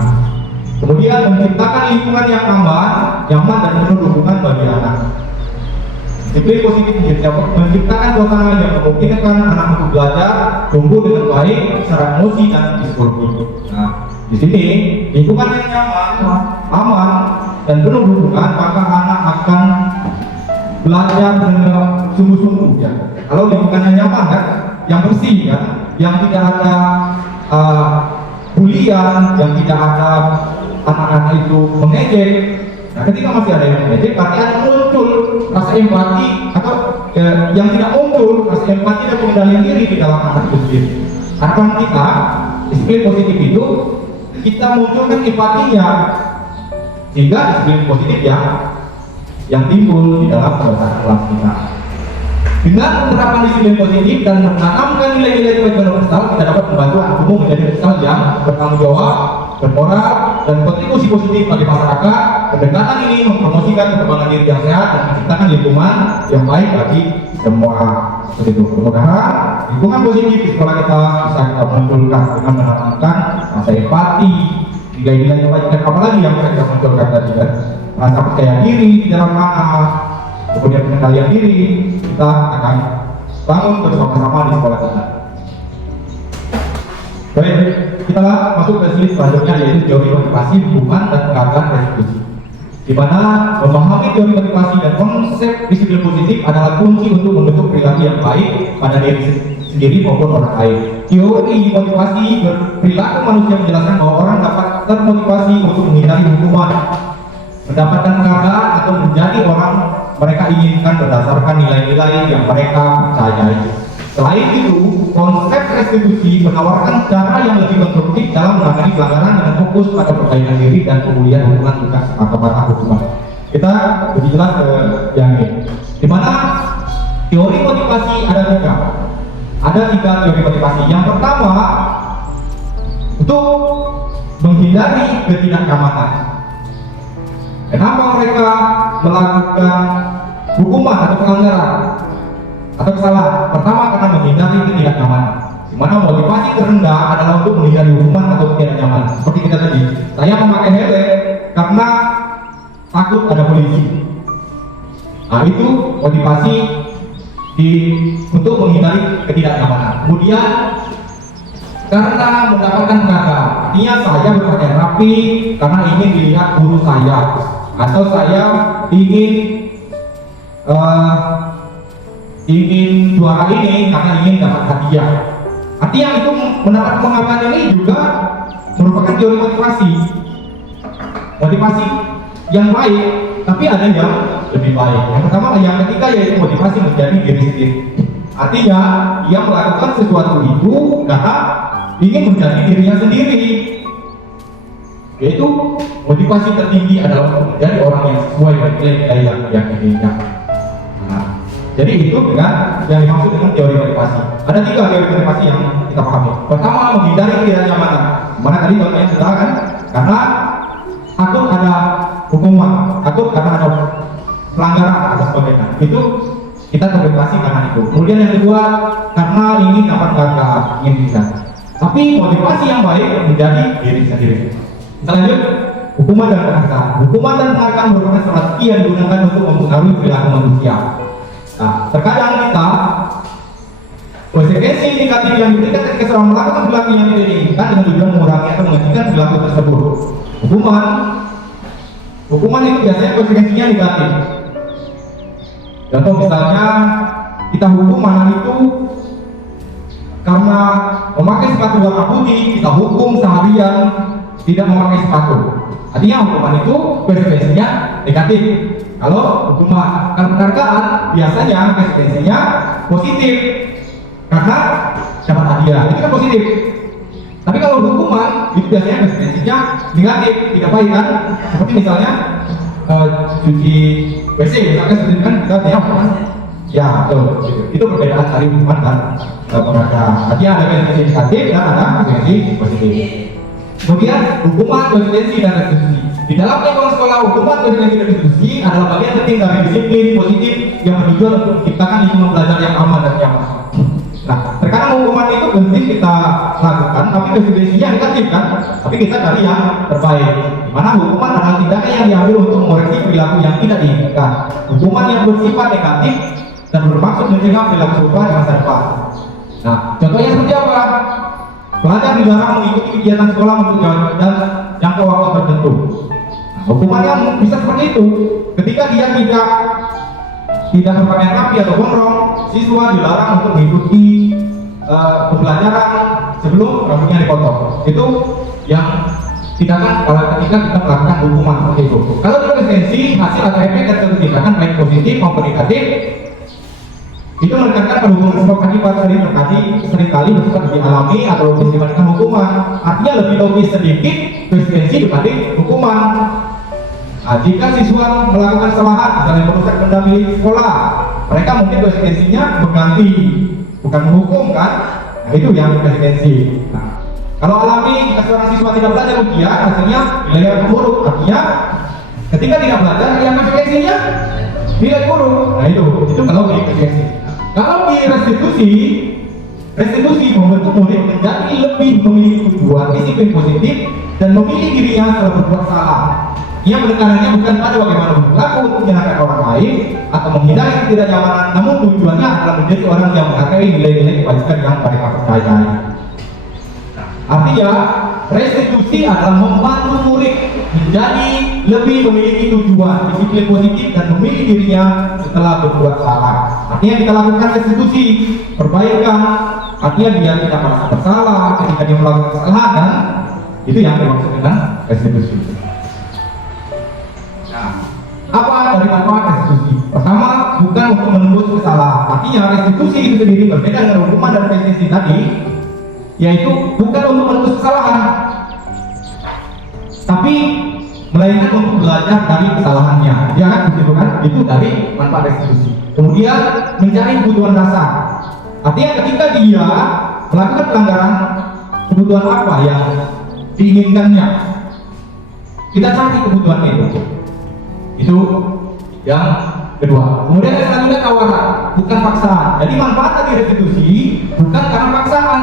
Kemudian menciptakan lingkungan yang aman, nyaman dan penuh dukungan bagi anak. Disiplin positif menciptakan suasana yang memungkinkan anak untuk belajar, tumbuh dengan baik secara emosi dan psikologi. Nah, di sini lingkungan yang nyaman, aman dan penuh dukungan, maka anak akan belajar dengan sungguh-sungguh ya. Kalau lingkungannya nyaman kan, yang bersih kan, yang tidak ada bulian, yang tidak ada anak-anak itu mengejek. Nah, ketika masih ada yang mengejek, berarti ada muncul rasa empati atau yang tidak muncul rasa empati dan pengendalian diri di dalam anak itu sendiri. Harapan kita disiplin positif itu kita munculkan empatinya, sehingga disiplin positif yang timbul di dalam kebiasaan kelas kita. Dengan menerapkan disiplin positif dan menanamkan nilai-nilai kebaikan universal, kita dapat membantu anak umum menjadi universal yang bertanggung jawab, bermoral, dan kontribusi positif bagi masyarakat. Pendekatan ini mempromosikan perkembangan diri yang sehat dan menciptakan lingkungan yang baik bagi semua. Seperti itu. Mudah-mudahan lingkungan positif di sekolah kita bisa kita munculkan dengan menanamkan rasa empati, nilai-nilai kebaikan, apalagi yang bisa kita munculkan tadi kan, rasa percaya diri di dalam anak, kemudian pengendalian diri. Kita akan bangun bersama-sama di sekolah kita. Baik, kita masuk ke slide selanjutnya, yaitu teori motivasi, hubungan, dan penghargaan restitusi. Di mana memahami teori motivasi dan konsep disiplin positif adalah kunci untuk membentuk perilaku yang baik pada diri sendiri maupun orang lain. Teori motivasi perilaku manusia menjelaskan bahwa orang dapat termotivasi untuk menghindari hukuman, mendapatkan penghargaan, atau menjadi orang mereka inginkan berdasarkan nilai-nilai yang mereka percayai. Selain itu, konsep restitusi menawarkan cara yang lebih konstruktif dalam menangani pelanggaran dengan fokus pada perbaikan diri dan pemulihan hubungan tugas atau kata hukuman. Kita lebih jelas ke yang ini. Di mana teori motivasi ada tiga. Ada tiga teori motivasi. Yang pertama, untuk menghindari ketidaknyamanan. Kenapa mereka melakukan hukuman atau pelanggaran atau kesalahan? Pertama, karena menghindari ketidaknyamanan. Di mana motivasi terendah adalah untuk menghindari hukuman atau ketidaknyamanan. Seperti kita tadi, saya memakai helm karena takut ada polisi. Nah, itu motivasi untuk menghindari ketidaknyamanan. Kemudian karena mendapatkan penghargaan, artinya saya berpakaian rapi karena ingin dilihat guru saya, atau saya ingin juara ini karena ingin dapat hadiah. Artinya itu mendapat penghargaan ini juga merupakan teori motivasi yang baik, tapi ada yang lebih baik. Yang pertama, yang ketiga yaitu motivasi menjadi diri sendiri. Artinya dia melakukan sesuatu itu karena ingin menjadi dirinya sendiri, yaitu motivasi tertinggi adalah untuk menjadi orang yang sesuai dengan nilai yang diinginkan. Nah, jadi itu dengan yang dimaksud dengan teori motivasi. Ada tiga teori motivasi yang kita pahami. Pertama, menghindari ketidaknyamanan. Mana tadi contohnya sudah kan? Karena takut ada hukuman, takut karena ada pelanggaran atau sebagainya. Itu kita termotivasi karena itu. Kemudian yang kedua, karena ingin dapat penghargaan, ingin bisa. Tapi motivasi yang baik menjadi diri sendiri. Selanjut, hukuman dan penghargaan. Hukuman dan penghargaan merupakan strategi yang digunakan untuk mempengaruhi perilaku manusia. Nah, terkadang kita konsekuensi negatif yang diberikan ketika seorang melakukan perilaku yang tidak diinginkan dengan tujuan mengurangi atau menghentikan perilaku tersebut. Hukuman itu biasanya konsekuensinya negatif. Contoh misalnya kita hukum anak itu karena memakai sepatu warna putih, kita hukum seharian tidak memakai sepatu. Artinya hukuman itu konsekuensinya negatif. Kalau hukuman penghargaan biasanya konsekuensinya positif karena dapat hadiah, itu kan positif. Tapi kalau hukuman itu biasanya konsekuensinya negatif, tidak baik kan? Seperti misalnya cuci WC, misalkan seperti kan kita tidak ya, betul. Itu perbedaan dari hukuman dan penghargaan. Artinya ada konsekuensi negatif dan ada konsekuensi positif. Kemudian hukuman, konsekuensi, dan restitusi. Di dalam lingkungan sekolah, hukuman, konsekuensi, dan restitusi adalah bagian penting dari disiplin positif yang bertujuan untuk menciptakan lingkungan belajar yang aman dan nyaman. Nah, terkadang hukuman itu penting kita lakukan, tapi konsekuensinya negatif kan? Tapi kita cari yang terbaik. Di mana hukuman adalah tindakan yang diambil untuk mengoreksi perilaku yang tidak diinginkan. Hukuman yang bersifat negatif dan bermaksud mencegah perilaku serupa di masa depan. Nah, contohnya seperti apa? Pelajar dilarang mengikuti kegiatan sekolah untuk jangka waktu tertentu. Nah, hukuman yang bisa seperti itu, ketika dia tidak berpakaian rapi atau gondrong, siswa dilarang untuk mengikuti pembelajaran sebelum rambutnya dipotong. Itu yang tindakan kalau ketika kita melakukan hukuman seperti itu. Kalau konsekuensi hasil atau efek dari tindakan baik positif maupun negatif, Itu menekankan pada hubungan sebab akibat tadi seringkali bersifat lebih alami atau logis dibandingkan hukuman. Artinya lebih logis sedikit konsekuensi dibanding hukuman. Nah, jika siswa melakukan kesalahan, misalnya merusak benda milik sekolah, mereka mungkin konsekuensinya mengganti, bukan menghukum kan? Nah, itu yang konsekuensi. Nah, kalau alami, jika seorang siswa tidak belajar ujian, hasilnya nilai buruk. Artinya, ketika tidak belajar, yang konsekuensinya nilai buruk. Nah itu kalau di konsekuensi. Kalau di restitusi membentuk murid menjadi lebih memiliki tujuan disiplin positif dan memilih dirinya setelah berbuat salah. Ia menekanannya bukan pada bagaimana berlaku untuk menyenangkan orang lain atau menghindari ketidaknyamanan, namun tujuannya adalah menjadi orang yang menghargai nilai-nilai kebajikan yang mereka percayai. Artinya, restitusi adalah membantu murid menjadi lebih memiliki tujuan disiplin positif dan memilih dirinya setelah berbuat salah. Artinya kita lakukan restitusi, perbaikan. Artinya dia tidak merasa bersalah ketika dia melakukan kesalahan, dan itu yang dimaksud dengan restitusi. Nah, apa dari manfaat restitusi? Pertama, bukan untuk menembus kesalahan. Artinya restitusi itu sendiri berbeda dengan hukuman dan restitusi tadi, yaitu bukan untuk menembus kesalahan, tapi melainkan untuk belajar dari kesalahannya. Dia kan begitu kan? Itu dari manfaat restitusi. Kemudian mencari kebutuhan dasar. Artinya ketika dia melakukan pelanggaran, kebutuhan apa yang diinginkannya, kita cari kebutuhan itu. Itu yang kedua. Kemudian yang selanjutnya tawaran, bukan paksaan. Jadi manfaat dari restitusi bukan karena paksaan.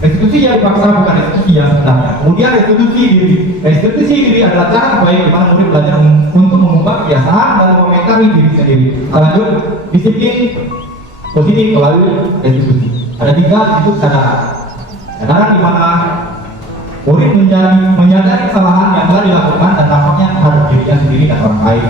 Restitusi yang dipaksa bukan restitusi yang sebenarnya. Kemudian restitusi diri adalah cara terbaik di mana murid belajar untuk mengubah kebiasaan dan mengomentari diri sendiri. Lanjut, disiplin positif melalui restitusi. Ada 3 itu kesadaran. Kesadaran di mana murid menyadari kesalahan yang telah dilakukan dan dampaknya terhadap dirinya sendiri dan orang lain.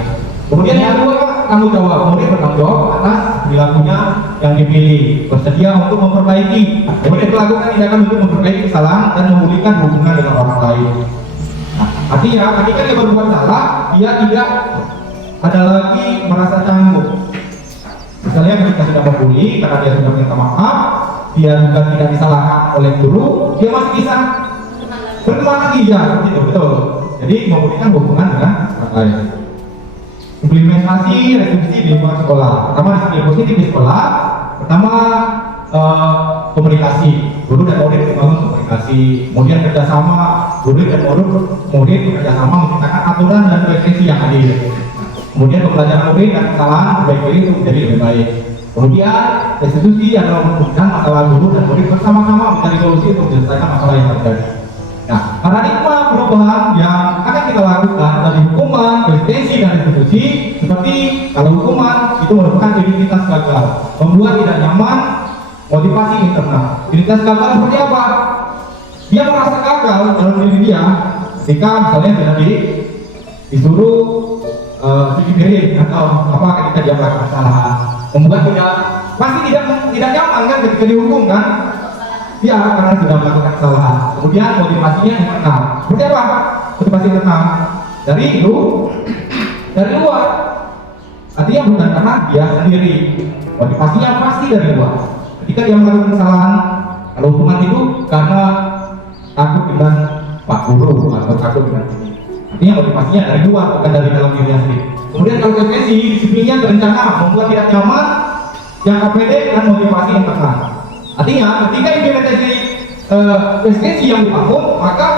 Kemudian yang kedua, tanggung jawab. Murid bertanggung jawab atas perilakunya yang dipilih, bersedia untuk memperbaiki. Kemudian melakukan tindakan untuk memperbaiki kesalahan dan memulihkan hubungan dengan orang lain. Nah, artinya ketika dia berbuat salah, dia tidak ada lagi merasa canggung. Misalnya ketika sudah memulih, karena dia sudah minta maaf, dia juga tidak disalahkan oleh guru, dia masih bisa berteman lagi, ya, gitu, betul. Jadi memulihkan hubungan dengan orang lain. Implementasi restitusi di lingkungan sekolah. Pertama, disiplin positif di sekolah. Pertama, komunikasi. Guru dan murid membangun komunikasi. Kemudian kerjasama guru dan murid kerjasama menciptakan aturan dan konsekuensi yang adil. Kemudian pembelajaran murid dan kesalahan perbaiki itu menjadi lebih baik. Kemudian restitusi adalah memutuskan masalah guru dan murid bersama-sama mencari solusi untuk menyelesaikan masalah yang terjadi. Nah, paradigma perubahan yang akan kita lakukan dari hukuman, konsekuensi, dan restitusi. Seperti kalau hukuman itu merupakan identitas gagal, membuat tidak nyaman, motivasi internal. Identitas gagal seperti apa? Dia merasa gagal dalam diri dia ketika misalnya sudah disuruh cuci piring atau apa ketika dia melakukan kesalahan, membuat pasti tidak nyaman kan ketika dihukum kan? Ya, karena sudah melakukan kesalahan. Kemudian motivasinya internal. Seperti apa? Motivasi internal dari luar. Artinya bukan karena dia sendiri. Motivasinya pasti dari luar. Ketika dia melakukan kesalahan, kalau hukuman itu karena takut dengan Pak Guru atau takut dengan artinya motivasinya dari luar, bukan dari dalam diri sendiri. Kemudian kalau konsekuensi, disiplinnya berencana, membuat tidak nyaman, jangka pendek, dan motivasi internal. Artinya ketika implementasi konsekuensi yang dibangun, maka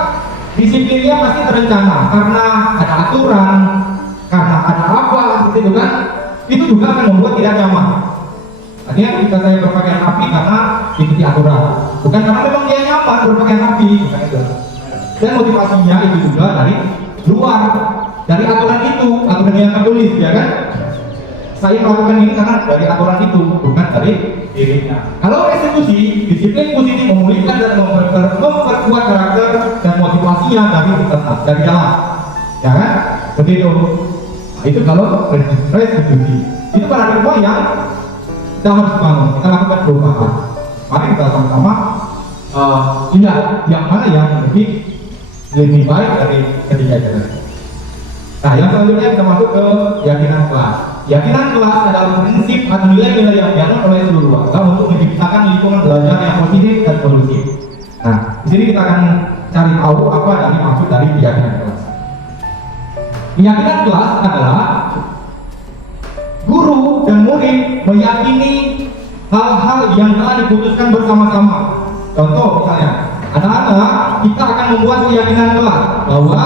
disiplinnya pasti terencana karena ada aturan, karena ada apa, seperti itu kan, itu juga akan membuat tidak nyaman. Artinya ketika saya berpakaian rapi karena ikuti aturan, bukan karena memang dia nyaman berpakaian rapi, bukan itu. Dan motivasinya itu juga dari luar, dari aturan itu, aturan yang tertulis, ya kan? Saya melakukan ini karena dari aturan itu, bukan dari dirinya. Kalau restitusi, disiplin positif memulihkan dan memperkuat karakter dan motivasinya dari dalam, ya kan? Seperti itu. Nah, itu kalau restitusi. Itu paradigma yang kita harus bangun. Kita lakukan perubahan. Mari kita sama-sama lihat yang mana yang lebih baik dari ketiga itu. Nah, yang selanjutnya kita masuk ke keyakinan kelas. Keyakinan kelas adalah prinsip atau nilai-nilai yang dianut oleh seluruh warga untuk menciptakan lingkungan belajar yang positif dan kondusif. Nah, di sini kita akan cari tahu apa dari maksud dari keyakinan kelas. Keyakinan kelas adalah guru dan murid meyakini hal-hal yang telah diputuskan bersama-sama. Contoh misalnya, anak-anak kita akan membuat keyakinan kelas bahwa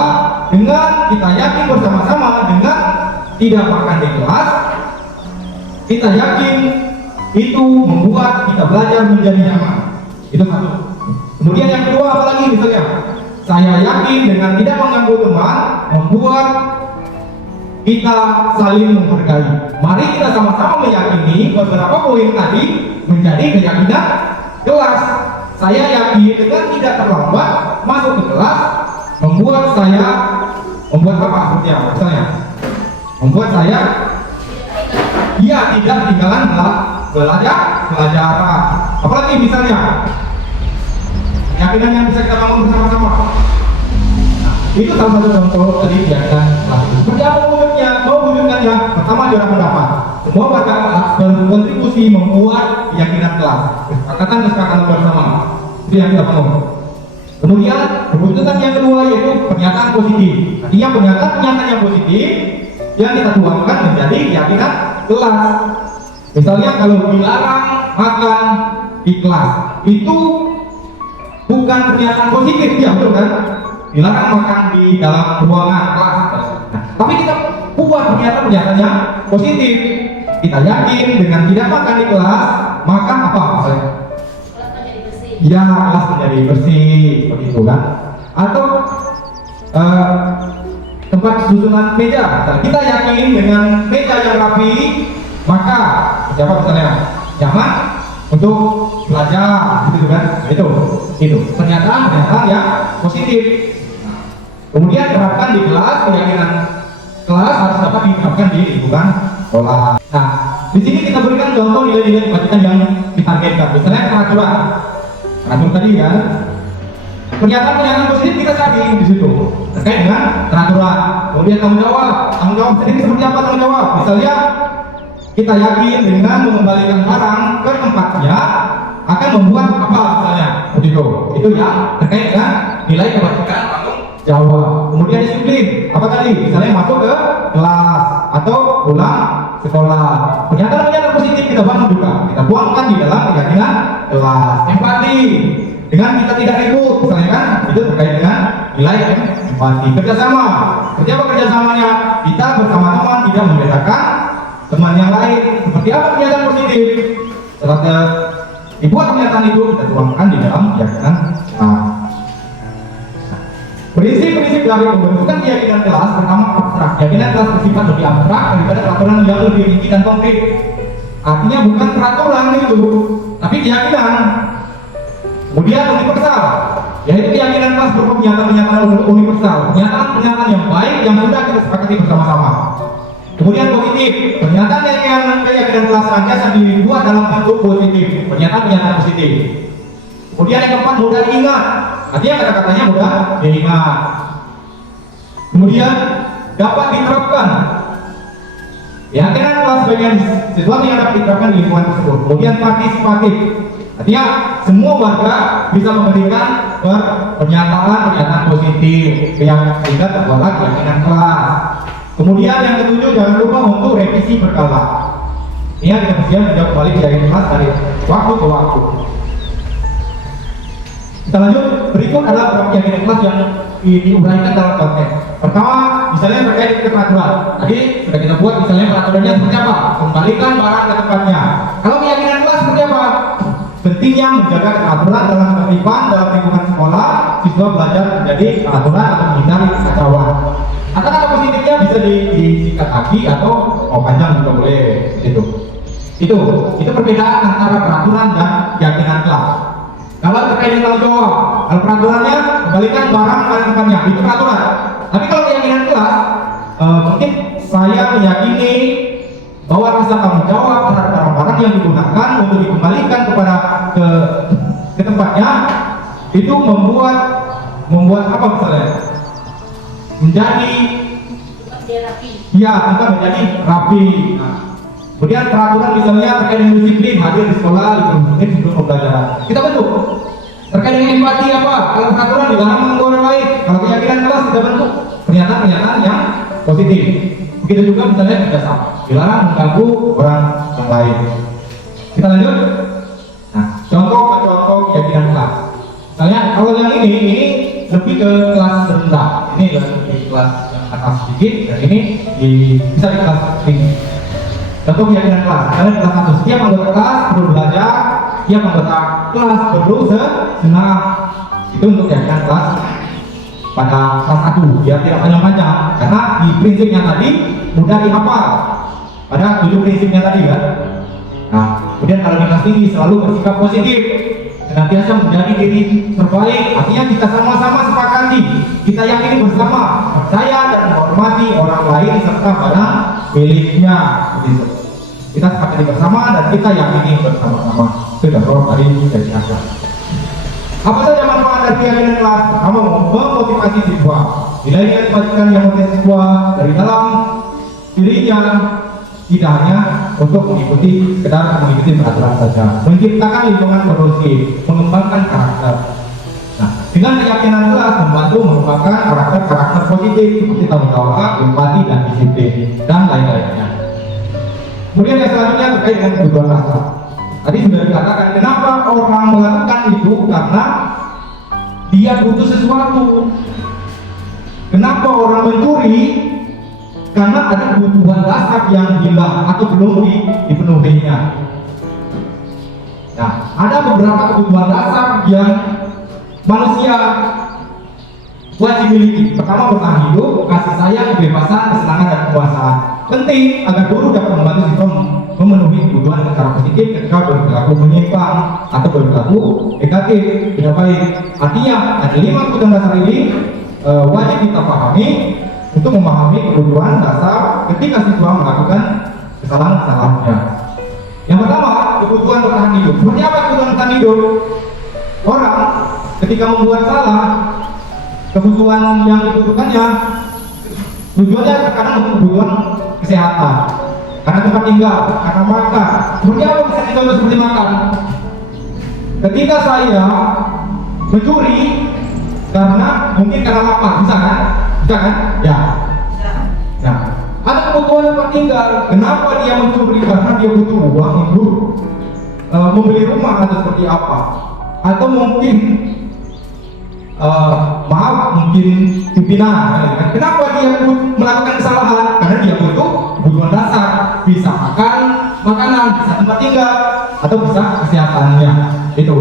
dengan kita yakin bersama-sama dengan tidak makan di kelas, kita yakin itu membuat kita belajar menjadi nyaman. Itu satu. Kemudian yang kedua apalagi misalnya, saya yakin dengan tidak mengganggu teman membuat kita saling menghargai. Mari kita sama-sama meyakini beberapa poin tadi menjadi keyakinan kelas. Saya yakin dengan tidak terlambat masuk ke kelas membuat apa artinya? Misalnya membuat saya tidak ketinggalan pelajaran. Apalagi misalnya keyakinan yang bisa kita bangun bersama-sama. Itu salah satu contoh dari keyakinan kelas. Seperti apa mewujudkannya? Pertama, jarak pendapat. Semua warga kelas berkontribusi membuat keyakinan kelas. Kesepakatan bersama. Itu yang kita bangun. Kemudian, perwujudan yang kedua yaitu pernyataan positif. Artinya pernyataan yang positif yang kita tuangkan menjadi keyakinan kelas. Misalnya kalau dilarang makan di kelas, itu bukan pernyataan positif, ya betul kan? Dilarang makan di dalam ruangan kelas. Nah, tapi kita buat pernyataan yang positif. Kita yakin dengan tidak makan di kelas, maka apa? Misalnya, Kelas menjadi bersih. ya kelas menjadi bersih, seperti itu kan? Atau tempat susunan meja. Nah, kita yakin dengan meja yang rapi, maka siapa misalnya nyaman untuk belajar, gitu kan? Itu pernyataan yang positif. Kemudian terapkan di kelas, keyakinan kelas harus dapat diterapkan di lingkungan sekolah. Nah, di sini kita berikan contoh nilai-nilai kebajikan yang ditargetkan. Misalnya peraturan tadi kan, pernyataan positif kita cari di situ terkait dengan peraturan. Kemudian tanggung jawab sendiri seperti apa tanggung jawab? Misalnya kita yakin dengan mengembalikan barang ke tempatnya akan membuat apa misalnya? Begitu. Itu yang terkait dengan nilai kebajikan tanggung jawab. Kemudian disiplin, apa tadi? Misalnya masuk ke kelas atau pulang sekolah. Pernyataan positif kita bangun juga, kita tuangkan di dalam keyakinan kelas. Empati, dengan kita tidak ikut, misalnya kan, itu terkait dengan nilai empati. Kerjasama, seperti apa kerjasamanya? Kita bersama-sama tidak membedakan teman yang lain. Seperti apa pernyataan positif? Setelah dibuat pernyataan itu kita tuangkan di dalam keyakinan kelas. Prinsip-prinsip dari pembentukan keyakinan kelas pertama abstrak. Keyakinan kelas bersifat lebih abstrak daripada peraturan yang lebih rinci dan konkret. Artinya bukan peraturan itu, tapi keyakinan. Kemudian universal, yaitu keyakinan kelas berupa pernyataan-pernyataan universal, pernyataan-pernyataan yang baik yang sudah kita sepakati bersama-sama. Kemudian positif, pernyataan keyakinan kelas senantiasa dibuat dalam bentuk positif, pernyataan-pernyataan positif. Kemudian yang keempat, mudah diingat. Artinya kata-katanya mudah diingat. Kemudian dapat diterapkan. Keyakinan kelas sebagai sesuatu yang dapat diterapkan di lingkungan tersebut. Kemudian partisipatif. Artinya semua warga bisa memberikan pernyataan positif yang sehingga terbuatlah keyakinan kelas. Kemudian yang ketujuh, jangan lupa untuk revisi berkala. Ini kita bersiap menjawab kembali keyakinan kelas dari waktu ke waktu. Kita lanjut, berikut adalah beberapa keyakinan kelas yang diuraikan dalam konteks. Pertama, misalnya terkait dengan peraturan. Tadi sudah kita buat misalnya peraturannya seperti apa? Kembalikan barang ke tempatnya. Kalau keyakinan kelas seperti apa? Pentingnya menjaga keteraturan dalam ketertiban dalam lingkungan sekolah, siswa belajar menjadi peraturan atau menghindari kekacauan. Kata-kata positifnya bisa disingkat lagi atau mau panjang juga boleh. Itu perbedaan antara peraturan dan keyakinan kelas. Kalau terkait dengan tanggung jawab, kalau peraturannya kembalikan barang pada tempatnya, itu peraturan. Tapi kalau keyakinan kelas, mungkin saya meyakini bahwa rasa tanggung jawab terhadap barang-barang yang digunakan untuk dikembalikan ke tempatnya itu membuat apa misalnya? Menjadi rapi. Iya, kita menjadi rapi. Nah, kemudian peraturan misalnya terkait dengan disiplin, hadir di sekolah 50 menit sebelum pembelajaran. Kita bentuk. Terkait dengan empati apa? Kalau peraturan dilarang mengganggu orang lain. Kalau keyakinan kelas kita bentuk pernyataan-pernyataan yang positif. Begitu juga misalnya kerjasama, dilarang mengganggu orang lain. Kita lanjut. Nah, contoh keyakinan kelas. Misalnya kalau yang ini lebih ke kelas rendah. Ini lebih ke kelas yang atas sedikit, dan ini bisa di kelas tinggi. Contoh keyakinan kelas. Misalnya di kelas 1, setiap anggota kelas perlu belajar, setiap anggota kelas perlu senang. Itu untuk keyakinan kelas pada kelas 1, biar tidak panjang-panjang, karena di prinsipnya tadi mudah dihafal pada 7 prinsipnya tadi kan. Nah, kemudian kalau di kelas tinggi selalu bersikap positif, senantiasa menjadi diri terbaik. Artinya kita sama-sama sepakati, kita yakini bersama, percaya dan menghormati orang lain serta barang miliknya. Begitu. Kita sepakati bersama dan kita yakini bersama-sama. Sudah roh tadi dari kelas. Apa saja manfaat dari keyakinan kelas? Pertama, memotivasi siswa. Nilai-nilai kebajikan yang membuat siswa dari dalam dirinya, tidak hanya untuk mengikuti peraturan saja, menciptakan lingkungan kondusif, mengembangkan karakter. Nah, dengan keyakinan kelas membantu mengembangkan karakter positif seperti tanggung jawab, empati dan disiplin dan lain-lainnya. Kemudian yang selanjutnya terkait dengan kebutuhan dasar. Tadi sudah dikatakan kenapa orang melakukan itu, karena dia butuh sesuatu. Kenapa orang mencuri? Karena ada kebutuhan dasar yang hilang atau belum dipenuhinya. Nah, ada beberapa kebutuhan dasar yang manusia wajib miliki. Pertama, bertahan hidup, kasih sayang, kebebasan, kesenangan dan kepuasan. Penting agar guru dapat membantu siswa memenuhi kebutuhan secara positif ketika berperilaku menyimpang atau berperilaku negatif tidak baik. Artinya ada 5 kebutuhan dasar ini wajib kita pahami untuk memahami kebutuhan dasar ketika siswa melakukan kesalahan-kesalahannya. Yang pertama, kebutuhan bertahan hidup. Seperti apa kebutuhan bertahan hidup? Orang ketika membuat salah, kebutuhan yang dibutuhkannya tujuannya terkadang untuk kebutuhan kesehatan, karena tempat tinggal, karena makan. Seperti apa bisa dicontoh seperti makan? Ketika saya mencuri karena mungkin karena lapar, bisa kan? Bisa kan? Ya. Nah, ada kebutuhan tempat tinggal. Kenapa dia mencuri? Karena dia butuh uang untuk membeli rumah atau seperti apa? Atau mungkin mungkin pimpinan. Kenapa dia melakukan kesalahan? Karena dia butuh kebutuhan dasar, bisa makan, makanan, bisa tempat tinggal, atau bisa kesehatannya. Itu.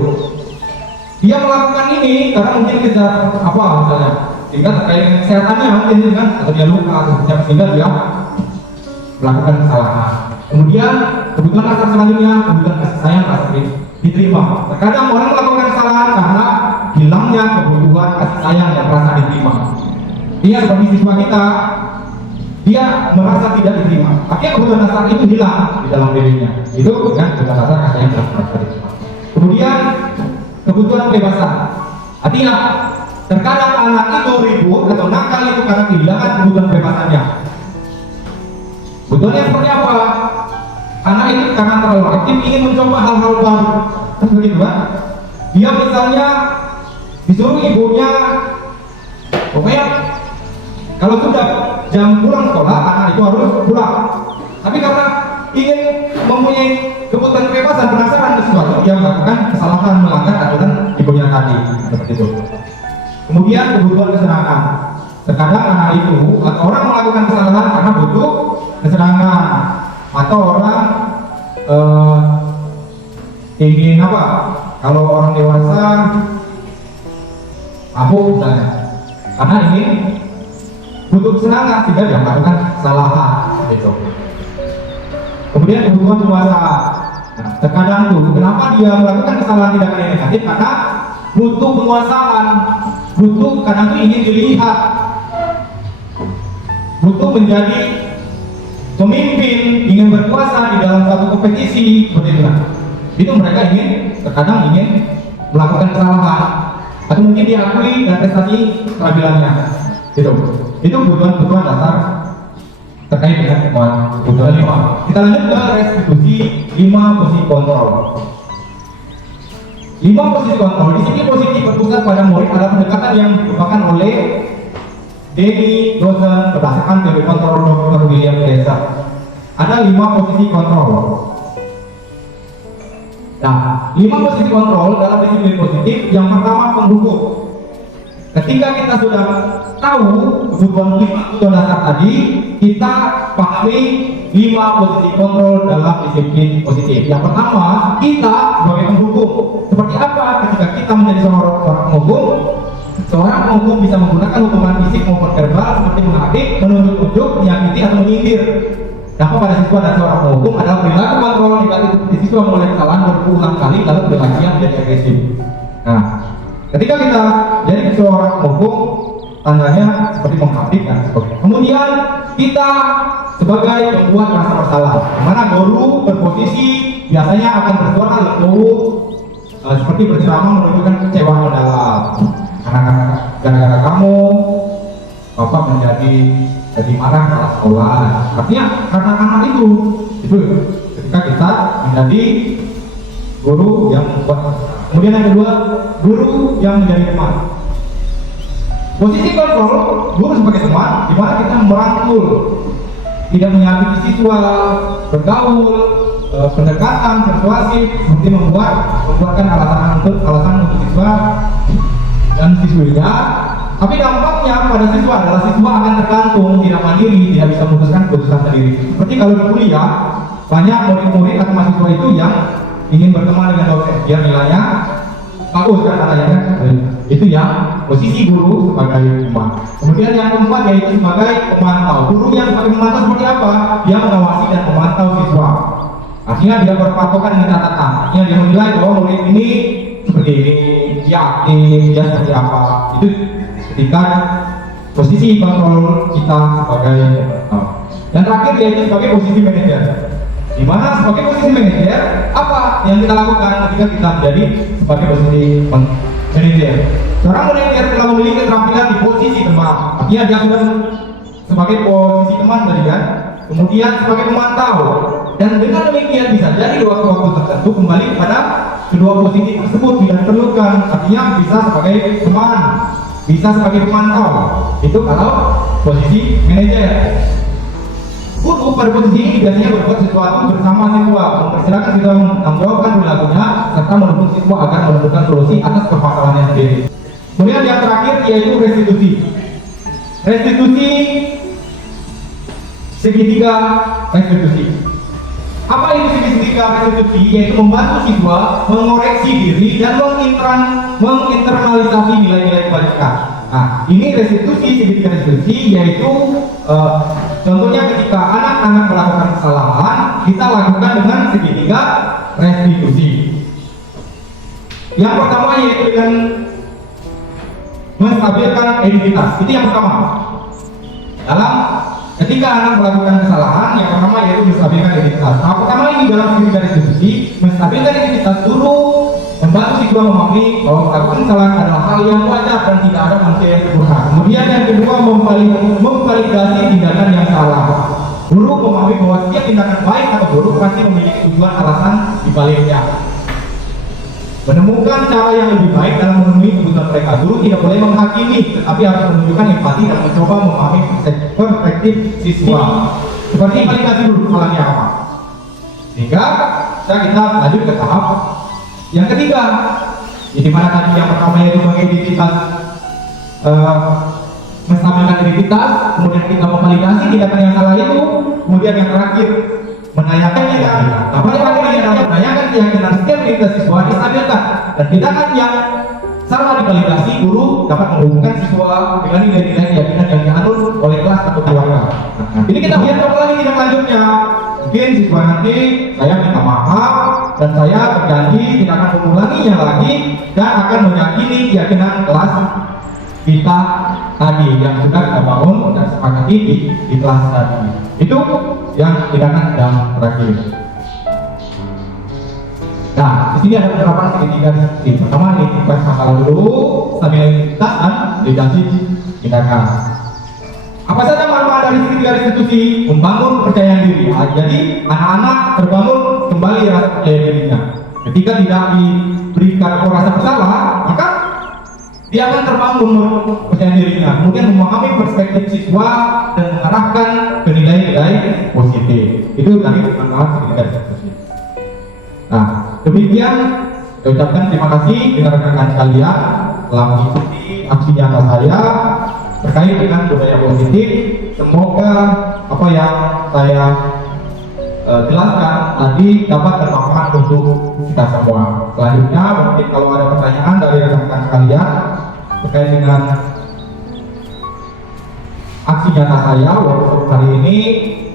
Dia melakukan ini karena mungkin kejar apa misalnya, sehingga terkait dengan kesehatannya mungkin kan, atau dia luka atau sehingga dia melakukan kesalahan. Kemudian kebutuhan dasar selanjutnya, kebutuhan kasih sayang rasa diterima. Terkadang orang melakukan kesalahan karena hilangnya kebutuhan kasih sayang yang merasa diterima. Dia seperti siswa kita, dia merasa tidak diterima. Akhirnya kebutuhan dasar itu hilang di dalam dirinya. Itu dengan kebutuhan dasar kasih sayang yang merasa diterima. Kemudian kebutuhan kebebasan. Artinya terkadang anak itu ribut atau nakal itu karena kehilangan kebutuhan kebebasannya. Kebutuhannya seperti apa? Anak itu karena terlalu aktif ingin mencoba hal-hal baru. Begitu kan? Dia misalnya disuruh ibunya, pokoknya kalau sudah jam pulang sekolah, anak itu harus pulang. Tapi karena ingin mempunyai kebutuhan kebebasan, penasaran sesuatu, dia melakukan kesalahan, melanggar aturan ibunya tadi, seperti itu. Kemudian kebutuhan kesenangan. Terkadang anak itu atau orang melakukan kesalahan karena butuh kesenangan, atau orang ingin apa? Kalau orang dewasa mabuk misalnya, karena ingin butuh kesenangan sehingga dia melakukan kesalahan gitu. Kemudian kebutuhan puasa. Nah, terkadang tuh kenapa dia melakukan kesalahan tindakan yang negatif? Karena butuh penguasaan, butuh kadang tuh ingin dilihat, butuh menjadi pemimpin, ingin berkuasa di dalam satu kompetisi seperti itu. Itu mereka terkadang ingin melakukan kesalahan atau mungkin diakui dan prestasi keterampilannya. Itu kebutuhan dasar terkait dengan kebutuhan 5. Kita lanjut ke restitusi 5 posisi kontrol. 5 posisi kontrol. Disiplin positif berpusat pada murid adalah pendekatan yang dikembangkan oleh Denny Dosen berdasarkan teori kontrol Dr. William Glaser. Ada 5 posisi kontrol. Nah, 5 posisi kontrol dalam disiplin positif. Yang pertama, penghukum. Ketika kita sudah tahu kebutuhan 5 kebutuhan dasar tadi, kita pahami 5 posisi kontrol dalam disiplin positif. Yang pertama, kita sebagai penghukum. Seperti apa ketika kita menjadi seorang penghukum? Seorang penghukum bisa menggunakan hukuman fisik maupun verbal seperti menghakimi, menunjuk-nunjuk, menyakiti atau menyindir. Dampak pada siswa dan seorang penghukum adalah perilaku kontrol negatif seperti siswa mulai kesalahan berulang kali lalu berlangsung menjadi agresif. Nah, ketika kita jadi seorang penghukum, tandanya seperti menghadirkan. Kemudian kita sebagai pembuat rasa bersalah, di mana guru berposisi biasanya akan bersuara lembut, seperti berceramah menunjukkan kecewa mendalam. Anak-anak, gara-gara kamu, bapak menjadi marah salah sekolah. Artinya karena anak itu ketika kita menjadi guru yang membuat. Kemudian yang kedua, guru yang menjadi teman. Posisi kontrol guru sebagai teman, di mana kita merangkul, tidak menyakiti siswa, bergaul, pendekatan persuasif, seperti membuatkan alasan untuk siswa dan siswinya. Tapi dampaknya pada siswa adalah siswa akan tergantung, tidak mandiri, tidak bisa memutuskan keputusan sendiri. Seperti kalau di kuliah, banyak murid-murid atau mahasiswa itu yang ingin berteman dengan dosen biar nilainya bagus kan katanya. Itu yang posisi guru sebagai teman. Kemudian yang keempat yaitu sebagai pemantau. Guru yang sebagai pemantau seperti apa? Dia mengawasi dan memantau siswa. Artinya dia berpatokan dengan catatan. Artinya dia menilai bahwa murid ini seperti ini, dia aktif, dia seperti apa. Itu ketika posisi kontrol kita sebagai yang terakhir yaitu sebagai posisi manajer, di mana sebagai posisi manajer apa yang kita lakukan ketika kita menjadi sebagai posisi manajer. Seorang manajer telah memiliki keterampilan di posisi teman, artinya dia sudah sebagai posisi teman tadi kan, kemudian sebagai pemantau, dan dengan demikian bisa jadi di waktu-waktu tertentu kembali pada kedua posisi tersebut tidak diperlukan. Artinya bisa sebagai teman, bisa sebagai pemantau. Itu kalau posisi manajer. Guru pada posisi ini biasanya berbuat sesuatu bersama siswa, mempersilahkan siswa menjawabkan perilakunya serta mendukung siswa agar menemukan solusi atas permasalahannya sendiri. Kemudian yang terakhir yaitu restitusi. Restitusi segitiga restitusi. Apa itu segitiga restitusi? Yaitu membantu siswa mengoreksi diri dan menginternalisasi nilai-nilai kebaikan. Nah, ini restitusi segitiga restitusi yaitu contohnya ketika anak-anak melakukan kesalahan, kita lakukan dengan segitiga restitusi. Yang pertama yaitu dengan menstabilkan identitas. Itu yang pertama. Dalam ketika anak melakukan kesalahan, yang pertama yaitu menstabilkan identitas. Nah, pertama ini dalam segitiga restitusi, menstabilkan identitas dulu, membantu siswa memahami bahwa melakukan kesalahan adalah hal yang wajar dan tidak ada manusia yang sempurna. Kemudian yang kedua, memvalidasi tindakan yang salah. Guru memahami bahwa setiap tindakan baik atau buruk pasti memiliki tujuan alasan di baliknya. Menemukan cara yang lebih baik dalam memenuhi kebutuhan mereka. Guru tidak boleh menghakimi, tetapi harus menunjukkan empati dan mencoba memahami perspektif siswa. Seperti validasi dulu kesalahannya apa. Sehingga kita lanjut ke tahap yang ketiga, di mana tadi yang pertama yaitu mengidentitas, menstabilkan identitas, kemudian kita memvalidasi tindakan yang salah itu, kemudian yang terakhir menanyakan keyakinan. Apa yang akhirnya adalah menanyakan keyakinan setiap identitas siswa distabilkan, dan tindakan yang salah divalidasi, guru dapat menghubungkan siswa dengan nilai-nilai keyakinan yang dianut oleh kelas atau keluarga. Ini kita lihat apa lagi tindak lanjutnya. Mungkin siswa nanti saya minta maaf dan saya berjanji tidak akan mengulanginya lagi dan akan meyakini keyakinan kelas kita tadi yang sudah kita bangun dan sepakati di kelas tadi. Itu yang tindakan yang terakhir. Nah, di sini ada beberapa segitiga restitusi. Pertama ini request masalah dulu, stabilitas dan validasi tindakan. Apa saja manfaat dari tiga institusi membangun kepercayaan diri. Jadi anak-anak terbangun kembali rasa percaya dirinya. Ketika tidak diberikan rasa bersalah, maka dia akan terbangun percaya dirinya, kemudian memahami perspektif siswa dan mengarahkan ke nilai-nilai positif. Itu dari manfaat tiga institusi. Nah, demikian saya ucapkan terima kasih dengan rekan-rekan sekalian telah mengikuti aksi nyata saya terkait dengan budaya positif. Semoga apa yang saya jelaskan tadi dapat bermanfaat untuk kita semua. Selanjutnya mungkin kalau ada pertanyaan dari rekan-rekan sekalian terkait dengan aksi nyata saya workshop hari ini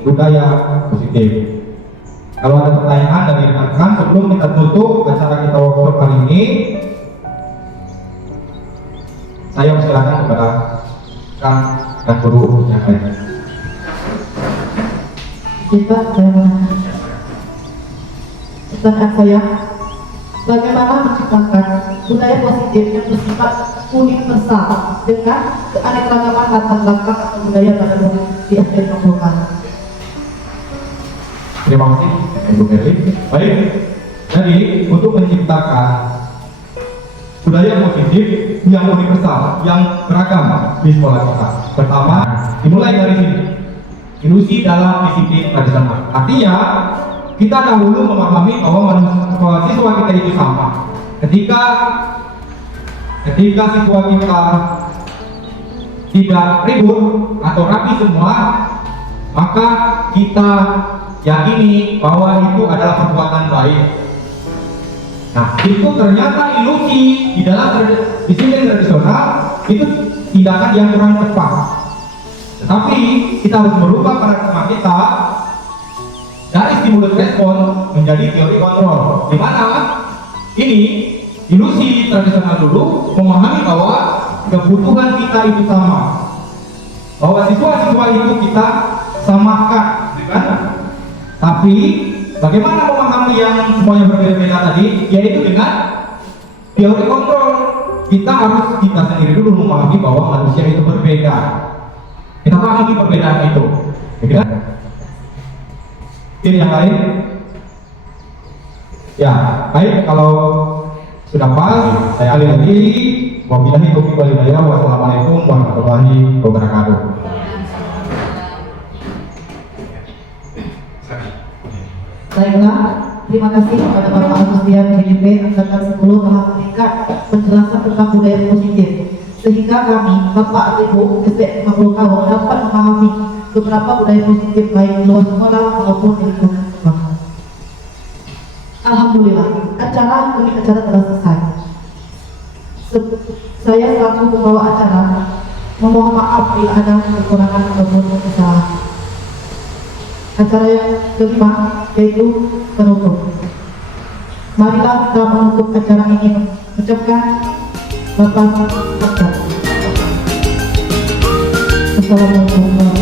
budaya positif. Kalau ada pertanyaan dari rekan-rekan sebelum kita tutup acara kita workshop hari ini, saya persilakan kepada Kang dan guru yang lain. Kita pertanyaan saya, bagaimana menciptakan budaya positif yang bersifat unik bersama dengan keanekaragaman latar belakang atau budaya baru di SDN Mangkunegaran? Terima kasih, Ibu Merlin. Baik, jadi untuk menciptakan budaya positif yang universal, yang beragam di sekolah kita. Pertama, dimulai dari sini. Ilusi dalam disiplin tradisional. Artinya, kita dahulu memahami bahwa siswa kita itu sama. Ketika siswa kita tidak ribut atau rapi semua, maka kita yakini bahwa itu adalah perbuatan baik. Nah, itu ternyata ilusi di dalam disiplin tradisional itu tindakan yang kurang tepat. Tetapi kita harus merubah paradigma kita dari stimulus respon menjadi teori kontrol, di mana ini ilusi tradisional dulu memahami bahwa kebutuhan kita itu sama, bahwa siswa-siswa itu kita samakan, kan? Tapi bagaimana memahami yang semuanya berbeda-beda tadi, yaitu dengan teori kontrol. Kita sendiri dulu memahami bahwa manusia itu berbeda. Kita pahami perbedaan itu. Ya, ini yang lain. Ya, baik, kalau sudah pas, saya alih lagi. Wabillahi taufiq wal hidayah. Wassalamualaikum warahmatullahi wabarakatuh. Baiklah, terima kasih kepada Bapak Agustian PDP Angkatan 10 telah memberikan penjelasan tentang budaya positif, sehingga kami, Bapak Ibu SDN Mangkunegaran dapat memahami beberapa budaya positif baik di luar sekolah maupun di lingkungan sekolah. Alhamdulillah, acara telah selesai. Saya selaku pembawa acara memohon maaf bila ada kekurangan ataupun kesalahan. Acara yang kelima yaitu penutup. Marilah kita menutup acara ini mengucapkan Bapak Assalamualaikum warahmatullahi wabarakatuh.